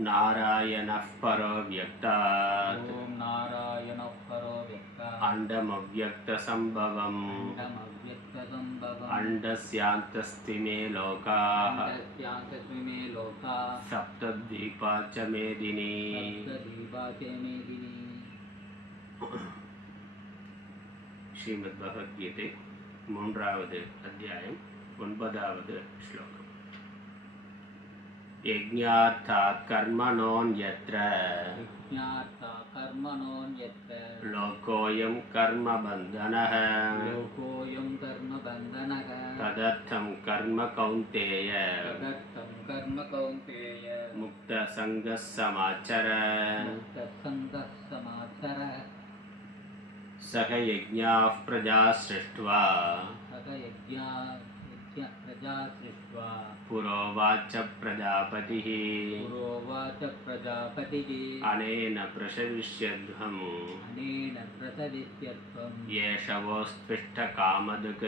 नारायणः परो व्यक्तात् ॐ नारायणः परो व्यक्तात् अण्डमव्यक्तसम्भवम् अण्डस्यान्तस्तिमे लोकाः सप्तद्वीपा च मेदिनी श्रीमद्भगवद्गीते 3வது अध्यायம் 9வது श्लोकम् यज्ञार्थात् कर्मणोऽन्यत्र लोकोऽयं कर्मबन्धनः तदर्थं कर्म कौन्तेय मुक्तसङ्गः समाचर सह यज्ञाः प्रजा सृष्ट्वा पुरोवाच प्रजापतिः अनेन प्रसविष्यध्वम् एष वोस्त्विष्टकामधुक्।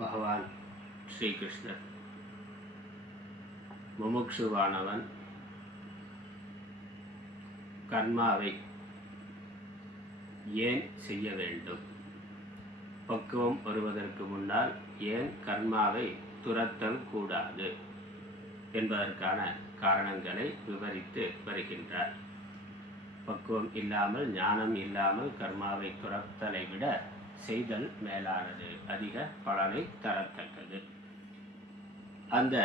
भगवान श्री कृष्ण முமுக்ஷுவானவன் கர்மாவை ஏன் செய்ய வேண்டும், பக்குவம் வருவதற்கு முன்னால் ஏன் கர்மாவை துரத்தல் கூடாது என்பதற்கான காரணங்களை விவரித்து வருகின்றார். பக்குவம் இல்லாமல் ஞானம் இல்லாமல் கர்மாவை துரத்தலை விட செய்தல் மேலானது, அதிக பலனை தரத்தக்கது. அந்த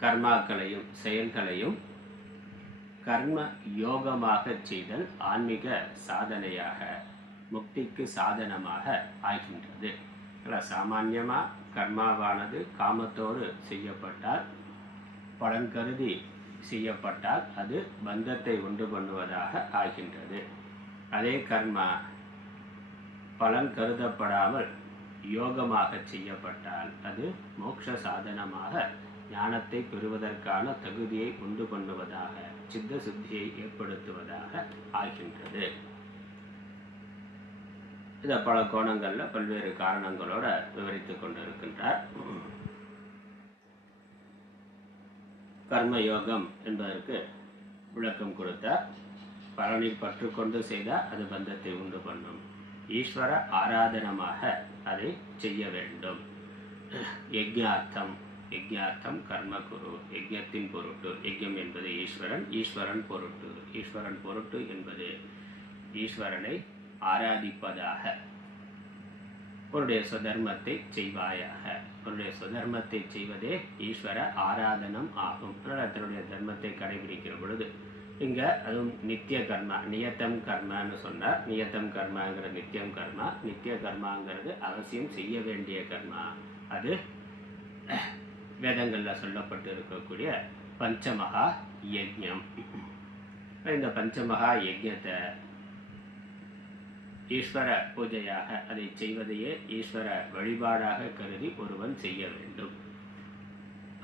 கர்மாக்களையும் செயல்களையும் கர்ம யோகமாக செய்தல் ஆன்மீக சாதனையாக, முக்திக்கு சாதனமாக ஆகின்றது. சாமான்யமாக கர்மாவானது காமத்தோடு செய்யப்பட்டால், பலன் கருதி செய்யப்பட்டால் அது பந்தத்தை உண்டு பண்ணுவதாக ஆகின்றது. அதே கர்மா பலன் கருதப்படாமல் யோகமாக செய்யப்பட்டால் அது மோட்ச சாதனமாக, ஞானத்தை பெறுவதற்கான தகுதியை உண்டு பண்ணுவதாக, சித்த சுத்தியை ஏற்படுத்துவதாக ஆகின்றது. இதை பல கோணங்களில் பல்வேறு காரணங்களோட விவரித்து கொண்டிருக்கின்றார். கர்மயோகம் என்பதற்கு விளக்கம் கொடுத்தார். பலனில் பற்று கொண்டு செய்தால் அது பந்தத்தை உண்டு பண்ணும். ஈஸ்வர ஆராதனமாக அதை செய்ய வேண்டும். யஜ்ஞார்த்தம் கர்ம குரு, யஜ்ஞத்தின் பொருட்டு. யஜ்ஞம் என்பது ஈஸ்வரன், ஈஸ்வரன் பொருட்டு. ஈஸ்வரன் பொருட்டு என்பது ஈஸ்வரனை ஆராதிப்பதாக. உன்னுடைய சுதர்மத்தை செய்வாயாக. உன்னுடைய சுதர்மத்தை செய்வதே ஈஸ்வர ஆராதனம் ஆகும். அதனால் தன்னுடைய தர்மத்தை கடைபிடிக்கிற பொழுது இங்கே அதுவும் நித்திய கர்மா, நியத்தம் கர்மான்னு சொன்னார். நியத்தம் கர்மாங்கிற நித்தியம் கர்மா, நித்திய கர்மாங்கிறது அவசியம் செய்ய வேண்டிய கர்மா. அது வேதங்களில் சொல்லப்பட்டு இருக்கக்கூடிய பஞ்சமகா யஜ்ஞம். இந்த பஞ்சமகா யஜ்ஞத்தை ஈஸ்வர பூஜையாக, அதை செய்வதையே ஈஸ்வர வழிபாடாக கருதி ஒருவன் செய்ய வேண்டும்.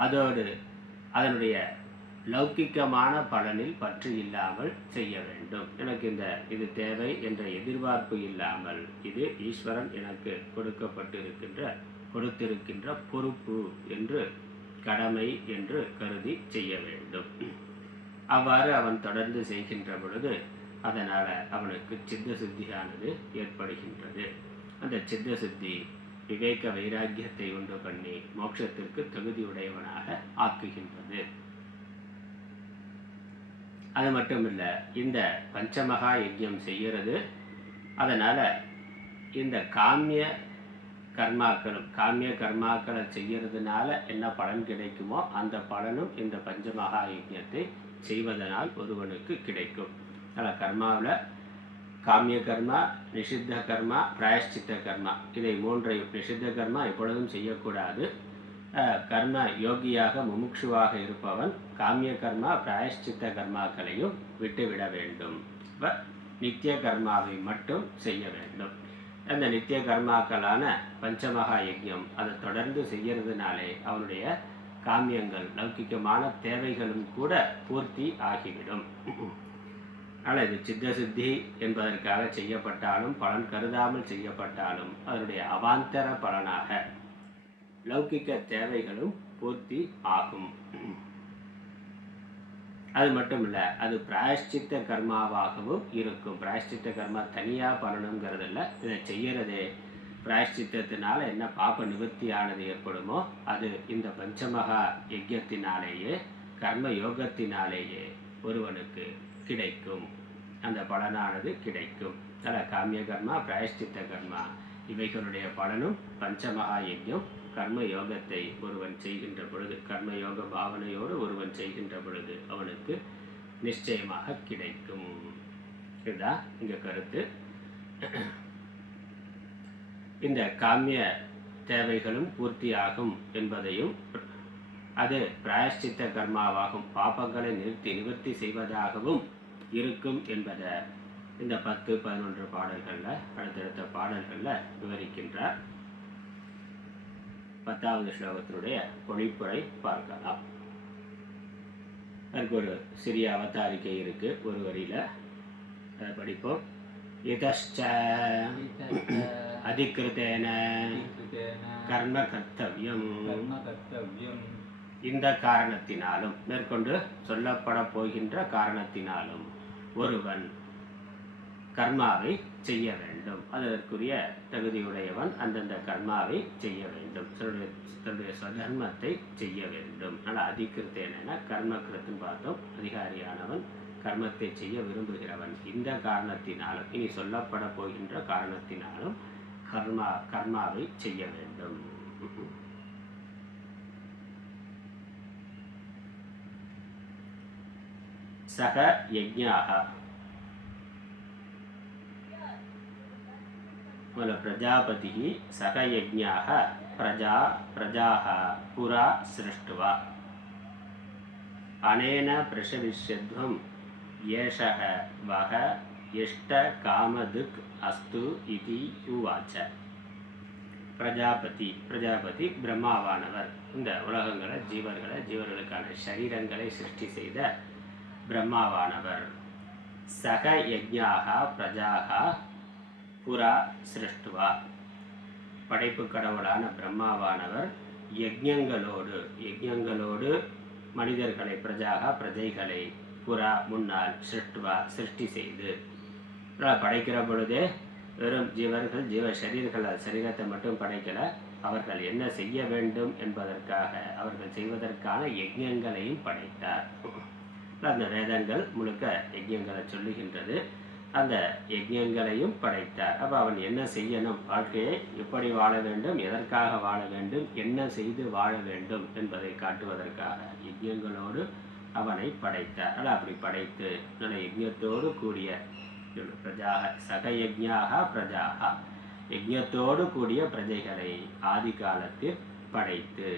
அதோடு அதனுடைய லௌகிக்கமான பலனில் பற்று இல்லாமல் செய்ய வேண்டும். எனக்கு இது தேவை என்ற எதிர்பார்ப்பு இல்லாமல், இது ஈஸ்வரன் எனக்கு கொடுத்திருக்கின்ற பொறுப்பு என்று, கடமை என்று கருதி செய்ய வேண்டும். அவ்வாறு அவன் தொடர்ந்து செய்கின்ற பொழுது அதனால் அவனுக்கு சித்த சுத்தியானது ஏற்படுகின்றது. அந்த சித்த சுத்தி விவேக வைராக்கியத்தை உண்டு பண்ணி மோட்சத்திற்கு தகுதியுடையவனாக ஆக்குகின்றது. அது மட்டும் இல்லை, இந்த பஞ்சமகா யஜ்ஞம் செய்கிறது. அதனால் இந்த காமிய கர்மாக்களை செய்கிறதுனால என்ன பலன் கிடைக்குமோ அந்த பலனும் இந்த பஞ்சமகா யஜ்ஞத்தை செய்வதனால் ஒருவனுக்கு கிடைக்கும். அதில் கர்மாவில் காமிய கர்மா, நிஷித்த கர்மா, பிராயஷ்சித்த கர்மா, இதை மூன்றையும். நிஷித்த கர்மா எப்பொழுதும் செய்யக்கூடாது. கர்ம யோகியாக முமுட்சுவாக இருப்பவன் காமிய கர்மா, பிராயஷ்சித்த கர்மாக்களையும் விட்டுவிட வேண்டும். நித்திய கர்மாவை மட்டும் செய்ய வேண்டும். அந்த நித்திய கர்மாக்களான பஞ்சமகா யஜ்ஞம் அதை தொடர்ந்து செய்யறதுனாலே அவனுடைய காமியங்கள், லௌகிக்கமான தேவைகளும் கூட பூர்த்தி ஆகிவிடும். ஆனால் இது சித்த சித்தி என்பதற்காக செய்யப்பட்டாலும் பலன் கருதாமல் செய்யப்பட்டாலும் அதனுடைய அவாந்தர பலனாக லௌகிக்க தேவைகளும் பூர்த்தி ஆகும். அது மட்டும் இல்லை, அது பிராயஷ்சித்த கர்மாவாகவும் இருக்கும். பிராயஷ்சித்த கர்மா தனியாக பண்ணணுங்கிறது இல்லை, இதை செய்யறதே பிராயஷ்சித்தத்தினால என்ன பாப நிவர்த்தியானது ஏற்படுமோ அது இந்த பஞ்சமகா யஜ்யத்தினாலேயே கர்ம யோகத்தினாலேயே ஒருவனுக்கு கிடைக்கும். அந்த பலனானது கிடைக்கும். அதில் காமிய கர்மா, பிராயஷ்சித்த கர்மா இவைகளுடைய பலனும் பஞ்சமகா யஜ்யம் கர்ம யோகத்தை ஒருவன் செய்கின்ற பொழுது, கர்மயோக பாவனையோடு ஒருவன் செய்கின்ற பொழுது அவனுக்கு நிச்சயமாக கிடைக்கும். இதுதான் இங்க கருத்து. இந்த காமிய தேவைகளும் பூர்த்தியாகும் என்பதையும் அது பிராயஷ்சித்த கர்மாவாகும், பாபங்களை நிவர்த்தி செய்வதாகவும் இருக்கும் என்பதை இந்த 10-11 பாடல்களில் அடுத்தடுத்த பாடல்களில் விவரிக்கின்றார். 10வது ஸ்லோகத்தினுடைய பொழிப்புரை பார்க்கலாம். அதுக்கு ஒரு சிறிய அவதாரிக்கை இருக்கு, ஒரு வரியில அதை படிப்போம். இதஷ்ச அதிகிருதேன கர்ம கர்த்தவ்யம், இந்த காரணத்தினாலும் மேற்கொண்டு சொல்லப்பட போகின்ற காரணத்தினாலும் ஒருவன் கர்மாவை செய்ய வேண்டும். அதற்குரிய தகுதியுடையவன் அந்தந்த கர்மாவை செய்ய வேண்டும், தன்னுடைய ஸ்வதர்மத்தை செய்ய வேண்டும். ஆனால் அதிகிருத்தேன கர்மகிருத்துன்னு பார்த்தோம், அதிகாரியானவன் கர்மத்தை செய்ய விரும்புகிறவன். இந்த காரணத்தினாலும் இனி சொல்லப்பட போகின்ற காரணத்தினாலும் கர்மாவை செய்ய வேண்டும். சக யஜ்ஞாஹ, பிரஜாபதி சக யஜ்ஞாஹ பிரஜாஹ புரா சிருஷ்டுவா அனேன பிரசவிஷ்யத்வம் ஏஷஹ வஹ இஷ்ட காமதுக் அஸ்து இதி உவாச்ச. பிரஜாபதி பிரம்மாவானவர் இந்த உலகங்களை ஜீவர்களுக்கான சரீரங்களை சிருஷ்டி செய்த பிரம்மாவானவர். சக யஜ்ஞாஹ பிரஜாஹ புரா சிருஷ்டுவா, படைப்பு கடவுளான பிரம்மாவானவர் யஜ்ஞங்களோடு மனிதர்களை பிரஜைகளை புறா முன்னால் சிருஷ்டி செய்து படைக்கிற பொழுதே வெறும் ஜீவ சரீரத்தை மட்டும் படைக்கல, அவர்கள் என்ன செய்ய வேண்டும் என்பதற்காக அவர்கள் செய்வதற்கான யஜ்ஞங்களையும் படைத்தார். அந்த வேதங்கள் முழுக்க யஜ்ஞங்களை சொல்லுகின்றது. அந்த யஜ்ஞங்களையும் படைத்தார். அப்போ அவன் என்ன செய்யணும், வாழ்க்கையை எப்படி வாழ வேண்டும், எதற்காக வாழ வேண்டும், என்ன செய்து வாழ வேண்டும் என்பதை காட்டுவதற்காக யஜ்ஞங்களோடு அவனை படைத்தார். அப்படி படைத்து நல்ல யஜ்ஞத்தோடு கூடிய பிரஜாக சக யஜ்ஞாக பிரஜாக, யஜ்ஞத்தோடு கூடிய பிரஜைகளை ஆதி காலத்தில் படைத்து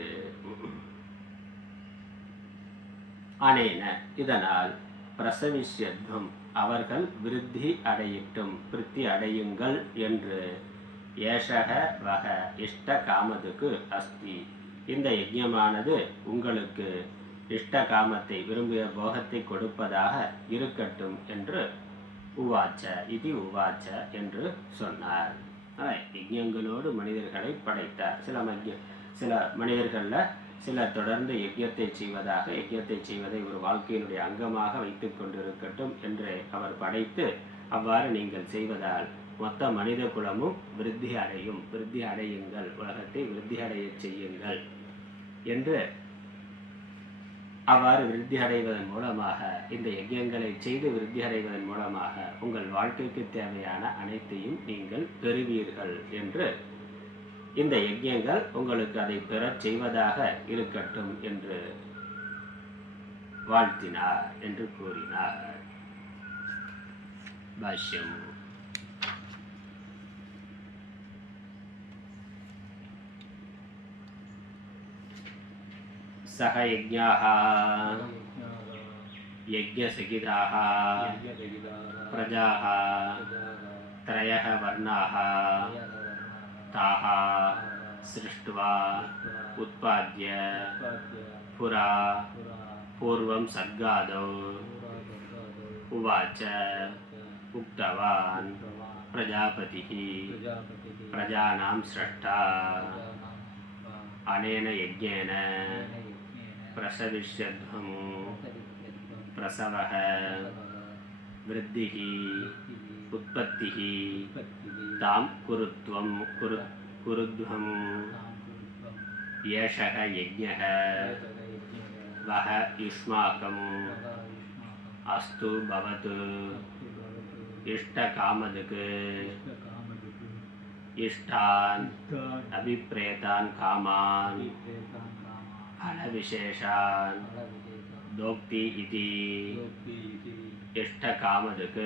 அனேன இதனால் பிரசவிஷ்யத்வம் அவர்கள் விருத்தி அடையுங்கள் என்று ஏஷக வக இஷ்ட காமதுக்கு அஸ்தி, இந்த யஜ்ஞமானது உங்களுக்கு இஷ்ட காமத்தை விரும்பிய போகத்தை கொடுப்பதாக இருக்கட்டும் என்று உவாச்ச என்று சொன்னார். யஜ்ஞங்களோடு மனிதர்களை படைத்தார். சில மனிதர்களில் சிலர் தொடர்ந்து யஜ்ஞத்தை செய்வதை ஒரு வாழ்க்கையினுடைய அங்கமாக வைத்துக் கொண்டிருக்கட்டும் என்று அவர் படைத்து, அவ்வாறு நீங்கள் செய்வதால் மொத்த மனித குலமும் விருத்தி அடையுங்கள், உலகத்தை விருத்தி அடைய செய்யுங்கள் என்று அவ்வாறு விருத்தி அடைவதன் மூலமாக, இந்த யஜ்ஞங்களை செய்து விருத்தி அடைவதன் மூலமாக உங்கள் வாழ்க்கைக்கு தேவையான அனைத்தையும் நீங்கள் பெறுவீர்கள் என்று, இந்த யஜ்ஞங்கள் உங்களுக்கு அதை பெறச் செய்வதாக இருக்கட்டும் என்று வாழ்த்தினார் என்று கூறினார். பாஷ்யம். சக யஜ்ஞாஹ யஜ்ஞசகிதாஹ பிரஜாஹ த்ரயஹ வர்ணாஹ தாஹ சிருஷ்டுவா உத்பாத்ய புரா பூர்வம் சர்காதௌ उवाच उक्तवान् प्रजापतिः प्रजानां स्रष्टा अनेन यज्ञेन प्रसविष्यध्वमु प्रसवः वृद्धिः उत्पत्तिः तां कुरुध्वं एषः यज्ञः वः युष्माकम् अस्तु भवतु इष्टकामदुक् इष्टान् अभिप्रेतान् कामान् फलविशेषान् दोक्ति इति इष्टकामदुक्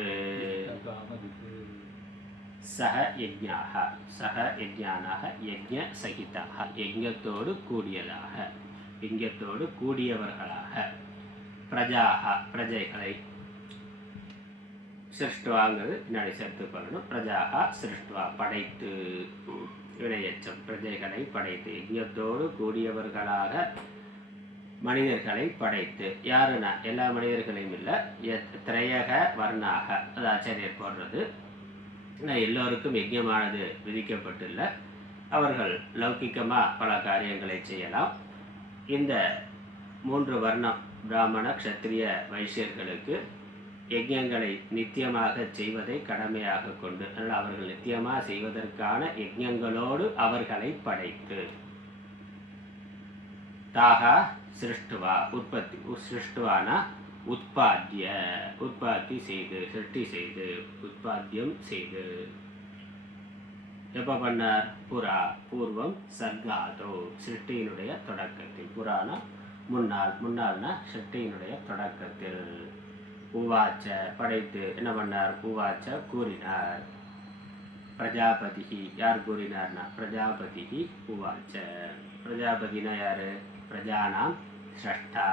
सह यज्ञाः सह यज्ञानाः यज्ञसहिताः यज्ञத்தோடு கூடியதாக यज्ञத்தோடு கூடியவர்களாக பிரஜாः பிரஜைகளை சிருஷ்டுவாங்கிறது பின்னாடி சேர்த்துக்கொள்ளணும். பிரஜாக சிருஷ்டுவா படைத்து வினையச்சம் பிரஜைகளை படைத்து யஜ்ஞத்தோடு கூடியவர்களாக மனிதர்களை படைத்து யாருன்னா எல்லா மனிதர்களையும் இல்லை திரையக வர்ணாக அது ஆச்சாரியர் போடுறது. எல்லோருக்கும் யஜ்ஞமானது விதிக்கப்பட்டுள்ள அவர்கள் லௌகிக்கமாக பல காரியங்களை செய்யலாம். இந்த 3 வர்ணம் பிராமண க்ஷத்திரிய வைசியர்களுக்கு யஜ்ஞங்களை நித்தியமாக செய்வதை கடமையாக கொண்டு அதனால் அவர்கள் நித்தியமாக செய்வதற்கான யஜ்ஞங்களோடு அவர்களை படைத்து தாகா சிருஷ்டுவா உற்பத்தி சிருஷ்டுவானா உற்பத்தி செய்து சிருஷ்டி செய்து உற்பத்தியம் செய்து எப்போ பண்ணார்? பூர்வம் சர்காதோ சிருஷ்டியினுடைய தொடக்கத்தில் புராண முன்னாள்னா சிருஷ்டியினுடைய தொடக்கத்தில் உவாச்ச படைத்து என்ன பண்ணார்? உவாச்ச கூறினார். பிரஜாபதி யார் கூறினார்னா பிரஜாபதி உவாச்ச. பிரஜாபதினா யாரு? பிரஜானாம் ஸ்ரஷ்டா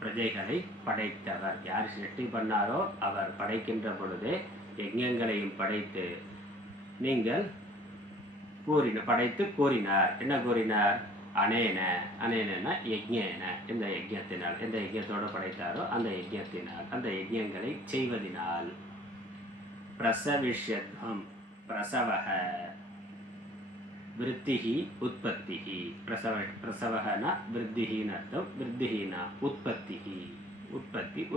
பிரஜைகளை படைத்தவர். யார் சிருஷ்டி பண்ணாரோ அவர் படைக்கின்ற பொழுதே யஜ்ஞங்களையும் படைத்து நீங்கள் படைத்து கூறினார். என்ன கூறினார்? அனேன யஜ்ஞேன இந்த யஜ்ஞத்தினால் எந்த யஜ்ஞத்தோடு படைத்தாரோ அந்த யஜ்ஞத்தினால் அந்த யஜ்ஞங்களை செய்வதினால் பிரசவிஷ்யத்வம் பிரசவக விருத்திஹி உற்பத்திஹி பிரசவகனா விருத்திஹின்னு அர்த்தம். விருத்திஹினா உற்பத்திஹி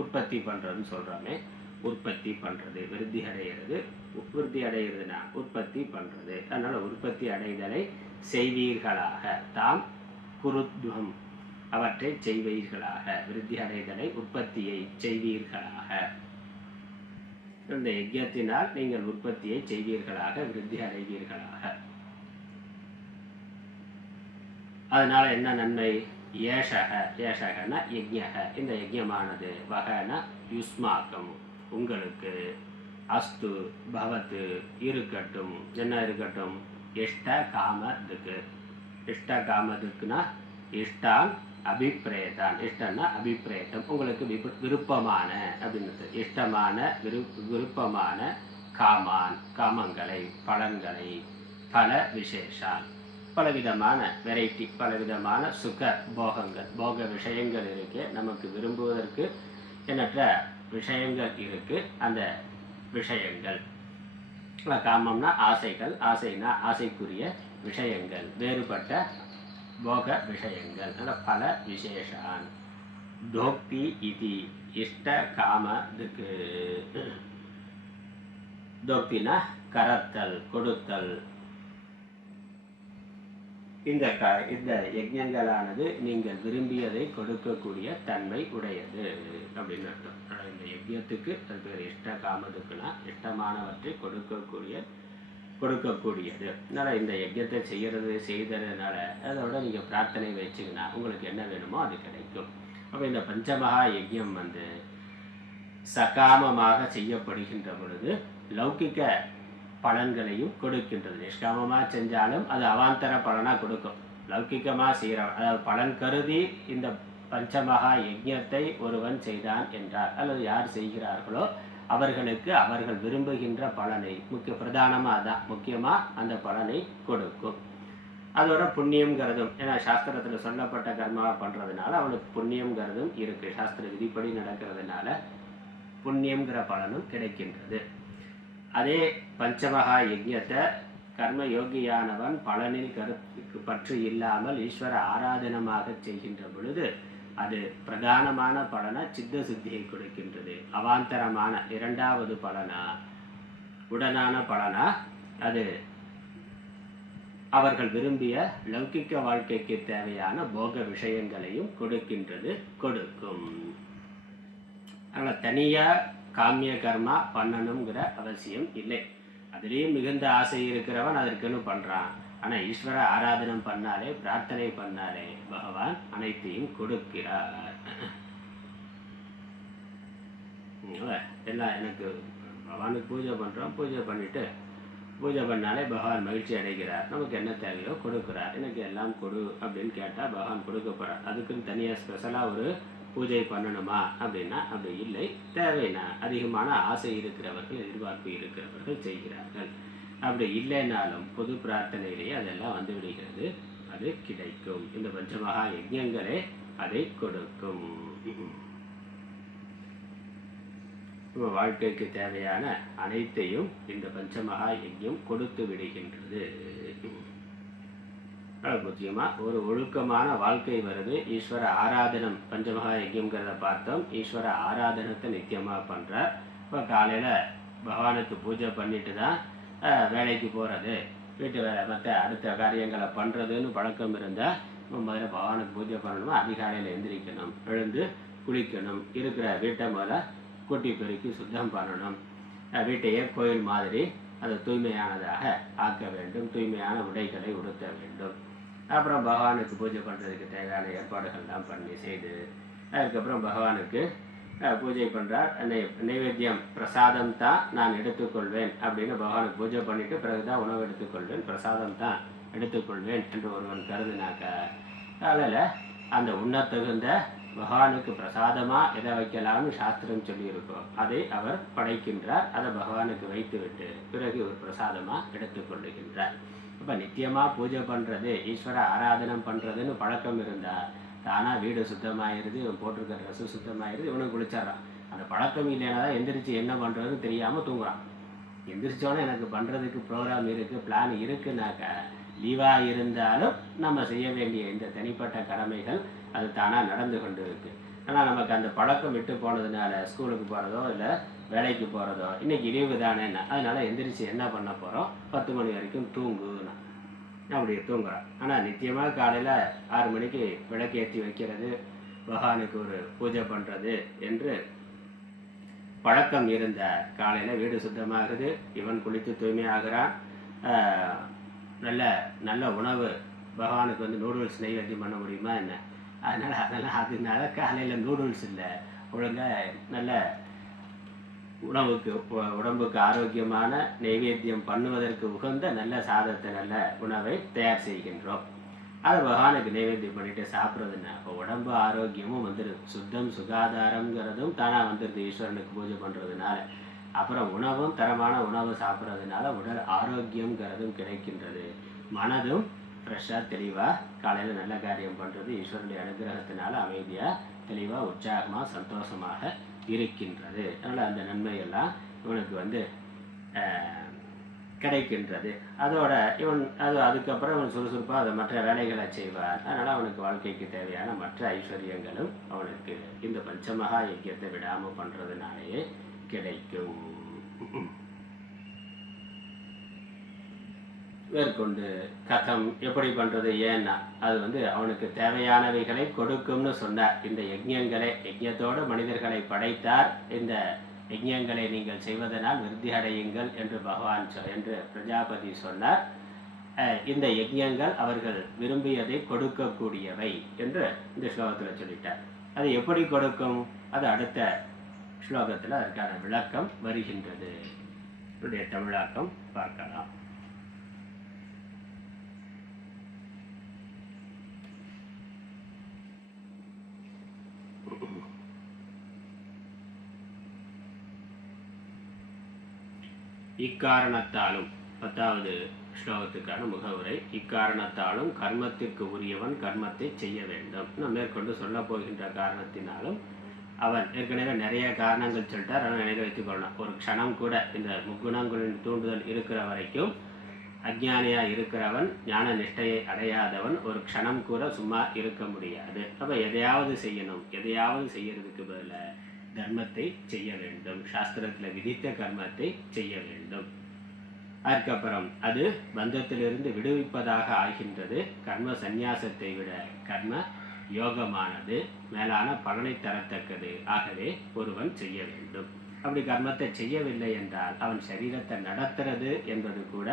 உற்பத்தி பண்ணுறதுன்னு சொல்கிறோமே உற்பத்தி பண்ணுறது விருத்தி அடைகிறது. விருத்தி அடைகிறதுனா உற்பத்தி பண்ணுறது. அதனால் உற்பத்தி அடைதலை செய்வீர்களாக தாம் குருத்வம் அவற்றை செய்வீர்களாக விருத்தி அடைதலை உற்பத்தியை செய்வீர்களாக இந்த யஜ்ஞத்தினால் நீங்கள் உற்பத்தியை செய்வீர்களாக விருத்தி அடைவீர்களாக. அதனால என்ன நன்மை? ஏஷகன யஜ்ஞக இந்த யஜ்ஞமானது வகன யுஸ்மாக்கம் உங்களுக்கு அஸ்து பவத்து இருக்கட்டும். என்ன இருக்கட்டும்? இஷ்ட காமதுக்கு இஷ்ட காமதுக்குனா இஷ்டான் அபிப்பிரேதான் இஷ்டன்னா அபிப்பிரேத்தம் உங்களுக்கு விருப்பமான அப்படின்னு இஷ்டமான விருப்பமான காமங்களை பலன்களை பல விசேஷான் பலவிதமான வெரைட்டி பலவிதமான சுக போக விஷயங்கள் இருக்கு. நமக்கு விரும்புவதற்கு எண்ணற்ற விஷயங்கள் இருக்கு. அந்த விஷயங்கள் காமம்னா ஆசைகள் ஆசைனா ஆசைக்குரிய விஷயங்கள் வேறுபட்ட போக விஷயங்கள் பல விசேஷான் தோக்தி இது இஷ்ட காமதுக்கு தோக்தினா கரத்தல் கொடுத்தல். இந்த யஜ்ஞங்களானது நீங்கள் விரும்பியதை கொடுக்கக்கூடிய தன்மை உடையது அப்படின்னு அர்த்தம். இந்த யஜ்ஞத்துக்கு அது பேர் இஷ்ட காமதுக்குனா இஷ்டமானவற்றை கொடுக்கக்கூடியது. அதனால் இந்த யஜ்ஞத்தை செய்ததுனால அதோட நீங்கள் பிரார்த்தனை வச்சிங்கன்னா உங்களுக்கு என்ன வேணுமோ அது கிடைக்கும். அப்போ இந்த பஞ்சமகா யஜ்ஞம் சகாமமாக செய்யப்படுகின்ற பொழுது லௌகிக்க பலன்களையும் கொடுக்கின்றது. நிஷ்காமமாக செஞ்சாலும் அது அவாந்தர பலனாக கொடுக்கும். லௌகிக்கமாக செய்கிறவன் அதாவது பலன் கருதி இந்த பஞ்சமகா யஜ்ஞத்தை ஒருவன் செய்தான் என்றார் அல்லது யார் செய்கிறார்களோ அவர்களுக்கு அவர்கள் விரும்புகின்ற பலனை பிரதானமாக தான் முக்கியமாக அந்த பலனை கொடுக்கும். அதோட புண்ணியங்கிறதும் ஏன்னா சாஸ்திரத்தில் சொல்லப்பட்ட கர்மாவை பண்ணுறதுனால அவனுக்கு புண்ணியங்கிறதும் இருக்குது. சாஸ்திர விதிப்படி நடக்கிறதுனால புண்ணியம்ங்கிற பலனும் கிடைக்கின்றது. அதே பஞ்சமகா யஜ்ஞத்தை கர்ம யோகியானவன் பலனில் பற்று இல்லாமல் ஈஸ்வர ஆராதனமாக செய்கின்ற பொழுது அது பிரதானமான பலனா சித்த சுத்தியை கொடுக்கின்றது. அவாந்தரமான இரண்டாவது பலனா உடனான பலனா அது அவர்கள் விரும்பிய லௌகிக்க வாழ்க்கைக்கு தேவையான போக விஷயங்களையும் கொடுக்கும். அதனால் தனியாக காமிய கர்மா பண்ணணுங்கிற அவசியம் இல்லை. அதுலேயும் மிகுந்த ஆசை இருக்கிறவன் அதற்குன்னு பண்ணுறான். ஆனால் ஈஸ்வர ஆராதனம் பண்ணாலே, பிரார்த்தனை பண்ணாலே பகவான் அனைத்தையும் கொடுக்கிறார். எல்லாம் எனக்கு பகவானுக்கு பூஜை பண்ணுறோம், பூஜை பண்ணிவிட்டு பூஜை பண்ணாலே பகவான் மகிழ்ச்சி அடைகிறார். நமக்கு என்ன தேவையோ கொடுக்குறார். எனக்கு எல்லாம் கொடு அப்படின்னு கேட்டால் பகவான் கொடுக்க போகிறார். அதுக்குன்னு தனியாக ஸ்பெஷலாக ஒரு பூஜை பண்ணணுமா அப்படின்னா அப்படி இல்லை. தேவைன்னா அதிகமான ஆசை இருக்கிறவர்கள், எதிர்பார்ப்பு இருக்கிறவர்கள் செய்கிறார்கள். அப்படி இல்லைன்னாலும் பொது பிரார்த்தனையிலேயே அதெல்லாம் வந்து விடுகிறது, அது கிடைக்கும். இந்த பஞ்சமகா யஜ்ஞங்களே அதை கொடுக்கும். நம்ம வாழ்க்கைக்கு தேவையான அனைத்தையும் இந்த பஞ்சமகா யஜ்ஞம் கொடுத்து விடுகின்றது. முக்கியமாக ஒரு ஒழுக்கமான வாழ்க்கை வருது. ஈஸ்வர ஆராதனம் பஞ்சமகா யஜ்ஞங்கிறத பார்த்தோம். ஈஸ்வர ஆராதனத்தை நித்தியமாக பண்ணுறார். இப்போ காலையில் பகவானுக்கு பூஜை பண்ணிட்டு தான் வேலைக்கு போகிறது, வீட்டு வேலை மற்ற அடுத்த காரியங்களை பண்ணுறதுன்னு பழக்கம் இருந்தால் முதல்ல பகவானுக்கு பூஜை பண்ணணுமா, அதிகாலையில் எந்திரிக்கணும், எழுந்து குளிக்கணும், இருக்கிற வீட்டை முதல்ல கூட்டி பெருக்கி சுத்தம் பண்ணணும், வீட்டையே கோயில் மாதிரி அதை தூய்மையானதாக ஆக்க வேண்டும், தூய்மையான உடைகளை உடுத்த வேண்டும். அப்புறம் பகவானுக்கு பூஜை பண்ணுறதுக்கு தேவையான ஏற்பாடுகள்லாம் பண்ணி செய்து அதுக்கப்புறம் பகவானுக்கு பூஜை பண்ணுறார். நைவேத்தியம் பிரசாதம் தான் நான் எடுத்துக்கொள்வேன் அப்படின்னு பகவானுக்கு பூஜை பண்ணிவிட்டு பிறகு தான் உணவு எடுத்துக்கொள்வேன், பிரசாதம் தான் எடுத்துக்கொள்வேன் என்று ஒருவன் கருதுனாக்க அதில் அந்த உண்ணத்தகுந்த பகவானுக்கு பிரசாதமாக எதை வைக்கலாம்னு சாஸ்திரம் சொல்லியிருக்கோம், அதை அவர் படைக்கின்றார். அதை பகவானுக்கு வைத்துவிட்டு பிறகு ஒரு பிரசாதமாக எடுத்துக்கொள்ளுகின்றார். இப்போ நித்தியமாக பூஜை பண்ணுறது, ஈஸ்வர ஆராதனம் பண்ணுறதுன்னு பழக்கம் இருந்தால் தானாக வீடு சுத்தமாகிடுது, இவன் போட்டிருக்கிற ட்ரெஸ்ஸு சுத்தமாகிடுது, இவனும் குளிச்சிட்றான். அந்த பழக்கம் இல்லைன்னா தான் எந்திரிச்சு என்ன பண்ணுறதுன்னு தெரியாமல் தூங்குறான். எந்திரிச்சோன்னே எனக்கு பண்ணுறதுக்கு ப்ரோக்ராம் இருக்குது, பிளான் இருக்குனாக்க லீவாக இருந்தாலும் நம்ம செய்ய வேண்டிய இந்த தனிப்பட்ட கடமைகள் அது தானாக நடந்து கொண்டு இருக்குது. ஆனால் நமக்கு அந்த பழக்கம் விட்டு போனதுனால ஸ்கூலுக்கு போகிறதோ இல்லை வேலைக்கு போகிறதோ இன்றைக்கி லீவு தானேன்னா அதனால் எந்திரிச்சு என்ன பண்ண போகிறோம், 10 மணி வரைக்கும் தூங்குனா அப்படி தூங்குறான். ஆனால் நிச்சயமாக காலையில் 6 மணிக்கு விளக்கேற்றி வைக்கிறது, பகவானுக்கு ஒரு பூஜை பண்ணுறது என்று பழக்கம் இருந்த காலையில் வீடு சுத்தமாகுது, இவன் குளித்து தூய்மையாகிறான், நல்ல நல்ல உணவு பகவானுக்கு வந்து நூடுல்ஸ் நைவேத்தியம் பண்ண முடியுமா என்ன, அதனால காலையில் நூடுல்ஸ் இல்லை, ஒழுங்காக நல்ல உடம்புக்கு ஆரோக்கியமான நைவேத்தியம் பண்ணுவதற்கு உகந்த நல்ல சாதத்தை, நல்ல உணவை தயார் செய்கின்றோம். அதை பகவானுக்கு நைவேத்தியம் பண்ணிட்டு சாப்பிட்றதுன்னா இப்போ உடம்பு ஆரோக்கியமும் வந்துடுது, சுத்தம் சுகாதாரங்கிறதும் தானாக வந்துடுது ஈஸ்வரனுக்கு பூஜை பண்ணுறதுனால. அப்புறம் உணவும் தரமான உணவு சாப்பிட்றதுனால உடல் ஆரோக்கியங்கிறதும் கிடைக்கின்றது. மனதும் ஃப்ரெஷ்ஷாக தெளிவாக காலையில் நல்ல காரியம் பண்ணுறது ஈஸ்வரனுடைய அனுகிரகத்தினால அமைதியாக தெளிவாக உற்சாகமாக சந்தோஷமாக இருக்கின்றது. அதனால் அந்த நன்மையெல்லாம் இவனுக்கு வந்து கிடைக்கின்றது. அதோட இவன் அதுக்கப்புறம் இவன் சுறுசுறுப்பாக அதை மற்ற வேலைகளை செய்வார். அதனால் அவனுக்கு வாழ்க்கைக்கு தேவையான மற்ற ஐஸ்வர்யங்களும் அவனுக்கு இந்த பஞ்சமகா யஜ்யத்தை விடாமல் பண்ணுறதுனாலேயே கிடைக்கும். மேற்கொண்டு கதம் எப்படி பண்ணுறது, ஏன்னா அது வந்து அவனுக்கு தேவையானவைகளை கொடுக்கும்னு சொன்னார். இந்த யஜ்யத்தோடு மனிதர்களை படைத்தார். இந்த யஜ்யங்களை நீங்கள் செய்வதனால் விருத்தி அடையுங்கள் என்று பகவான் என்று பிரஜாபதி சொன்னார். இந்த யஜ்யங்கள் அவர்கள் விரும்பியதை கொடுக்கக்கூடியவை என்று இந்த ஸ்லோகத்தில் சொல்லிட்டார். அது எப்படி கொடுக்கும், அது அடுத்த ஸ்லோகத்தில் அதற்கான விளக்கம் வருகின்றது. இதனுடைய தமிழாக்கம் பார்க்கலாம். இக்காரணத்தாலும் 10வது ஸ்லோகத்துக்கான முகவுரை. இக்காரணத்தாலும் கர்மத்திற்கு உரியவன் கர்மத்தை செய்ய வேண்டும். நாம் மேற்கொண்டு சொல்ல போகின்ற காரணத்தினாலும் அவன் ஏற்கனவே நிறைய காரணங்கள் சொல்லிட்டார். ஆனால் நினைவு வைத்துக்கொள்ளணும். ஒரு க்ஷணம் கூட இந்த முக்குணங்களின் தூண்டுதல் இருக்கிற வரைக்கும் அஜ்ஞானியாக இருக்கிறவன், ஞான நிஷ்டையை அடையாதவன் ஒரு க்ஷணம் கூட சும்மா இருக்க முடியாது. அப்போ எதையாவது செய்யணும். எதையாவது செய்யறதுக்கு பதிலாக தர்மத்தை செய்ய வேண்டும். சாஸ்திரத்தில் விதித்த கர்மத்தை செய்ய வேண்டும். அதுக்கப்புறம் அது பந்தத்திலிருந்து விடுவிப்பதாக ஆகின்றது. கர்ம சந்நியாசத்தை விட கர்ம யோகமானது மேலான பலனை தரத்தக்கது. ஆகவே ஒருவன் செய்ய வேண்டும். அப்படி கர்மத்தை செய்யவில்லை என்றால் அவன் சரீரத்தை நடத்துறது என்பது கூட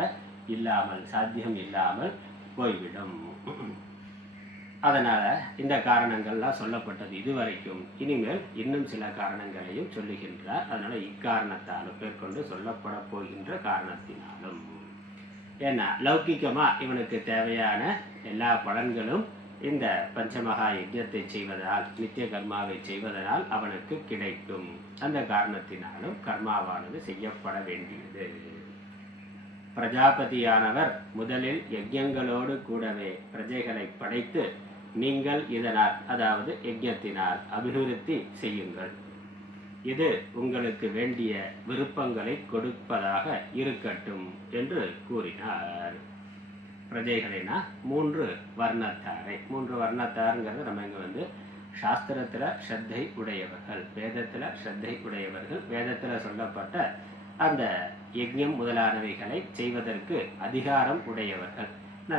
இல்லாமல், சாத்தியம் இல்லாமல் போய்விடும். அதனால இந்த காரணங்கள்லாம் சொல்லப்பட்டது இதுவரைக்கும். இனிமேல் இன்னும் சில காரணங்களையும் சொல்லுகின்றார். அதனால இக்காரணத்தாலும் மேற்கொண்டு சொல்லப்பட போகின்ற காரணத்தினாலும், ஏன்னா லௌகிக்கமா இவனுக்கு தேவையான எல்லா பலன்களும் இந்த பஞ்சமகா யஜ்ஞத்தை செய்வதால், நித்திய கர்மாவை செய்வதனால் அவனுக்கு கிடைக்கும். அந்த காரணத்தினாலும் கர்மாவானது செய்யப்பட வேண்டியது. பிரஜாபதியானவர் முதலில் யஜ்ஞங்களோடு கூடவே பிரஜைகளை படைத்து, நீங்கள் இதனால், அதாவது யஜ்ஞத்தினால் அபிவிருத்தி செய்யுங்கள். இது உங்களுக்கு வேண்டிய விருப்பங்களை கொடுப்பதாக இருக்கட்டும் என்று கூறினார். பிரஜைகளினா 3 வர்ணத்தாரை. 3 வர்ணத்தாருங்கிறது நம்ம இங்கே சாஸ்திரத்தில் ஸ்ரத்தை உடையவர்கள், வேதத்தில் ஸ்ரத்தை உடையவர்கள், வேதத்தில் சொல்லப்பட்ட அந்த யஜ்ஞம் முதலானவைகளை செய்வதற்கு அதிகாரம் உடையவர்கள்.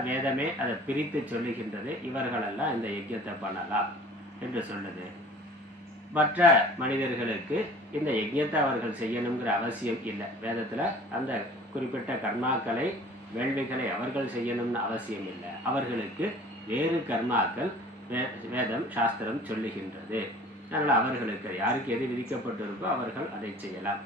வேதமே அதை பிரித்து சொல்லுகின்றது. இவர்களெல்லாம் இந்த யஜ்ஞத்தை பண்ணலாம் என்று சொல்லுது. மற்ற மனிதர்களுக்கு இந்த யஜ்ஞத்தை அவர்கள் செய்யணுங்கிற அவசியம் இல்லை. வேதத்தில் அந்த குறிப்பிட்ட கர்மாக்களை, வேள்விகளை அவர்கள் செய்யணும்னு அவசியம் இல்லை. அவர்களுக்கு வேறு கர்மாக்கள் வேதம் சாஸ்திரம் சொல்லுகின்றது. அதனால் அவர்களுக்கு யாருக்கு எது விதிக்கப்பட்டிருக்கோ அவர்கள் அதை செய்யலாம்.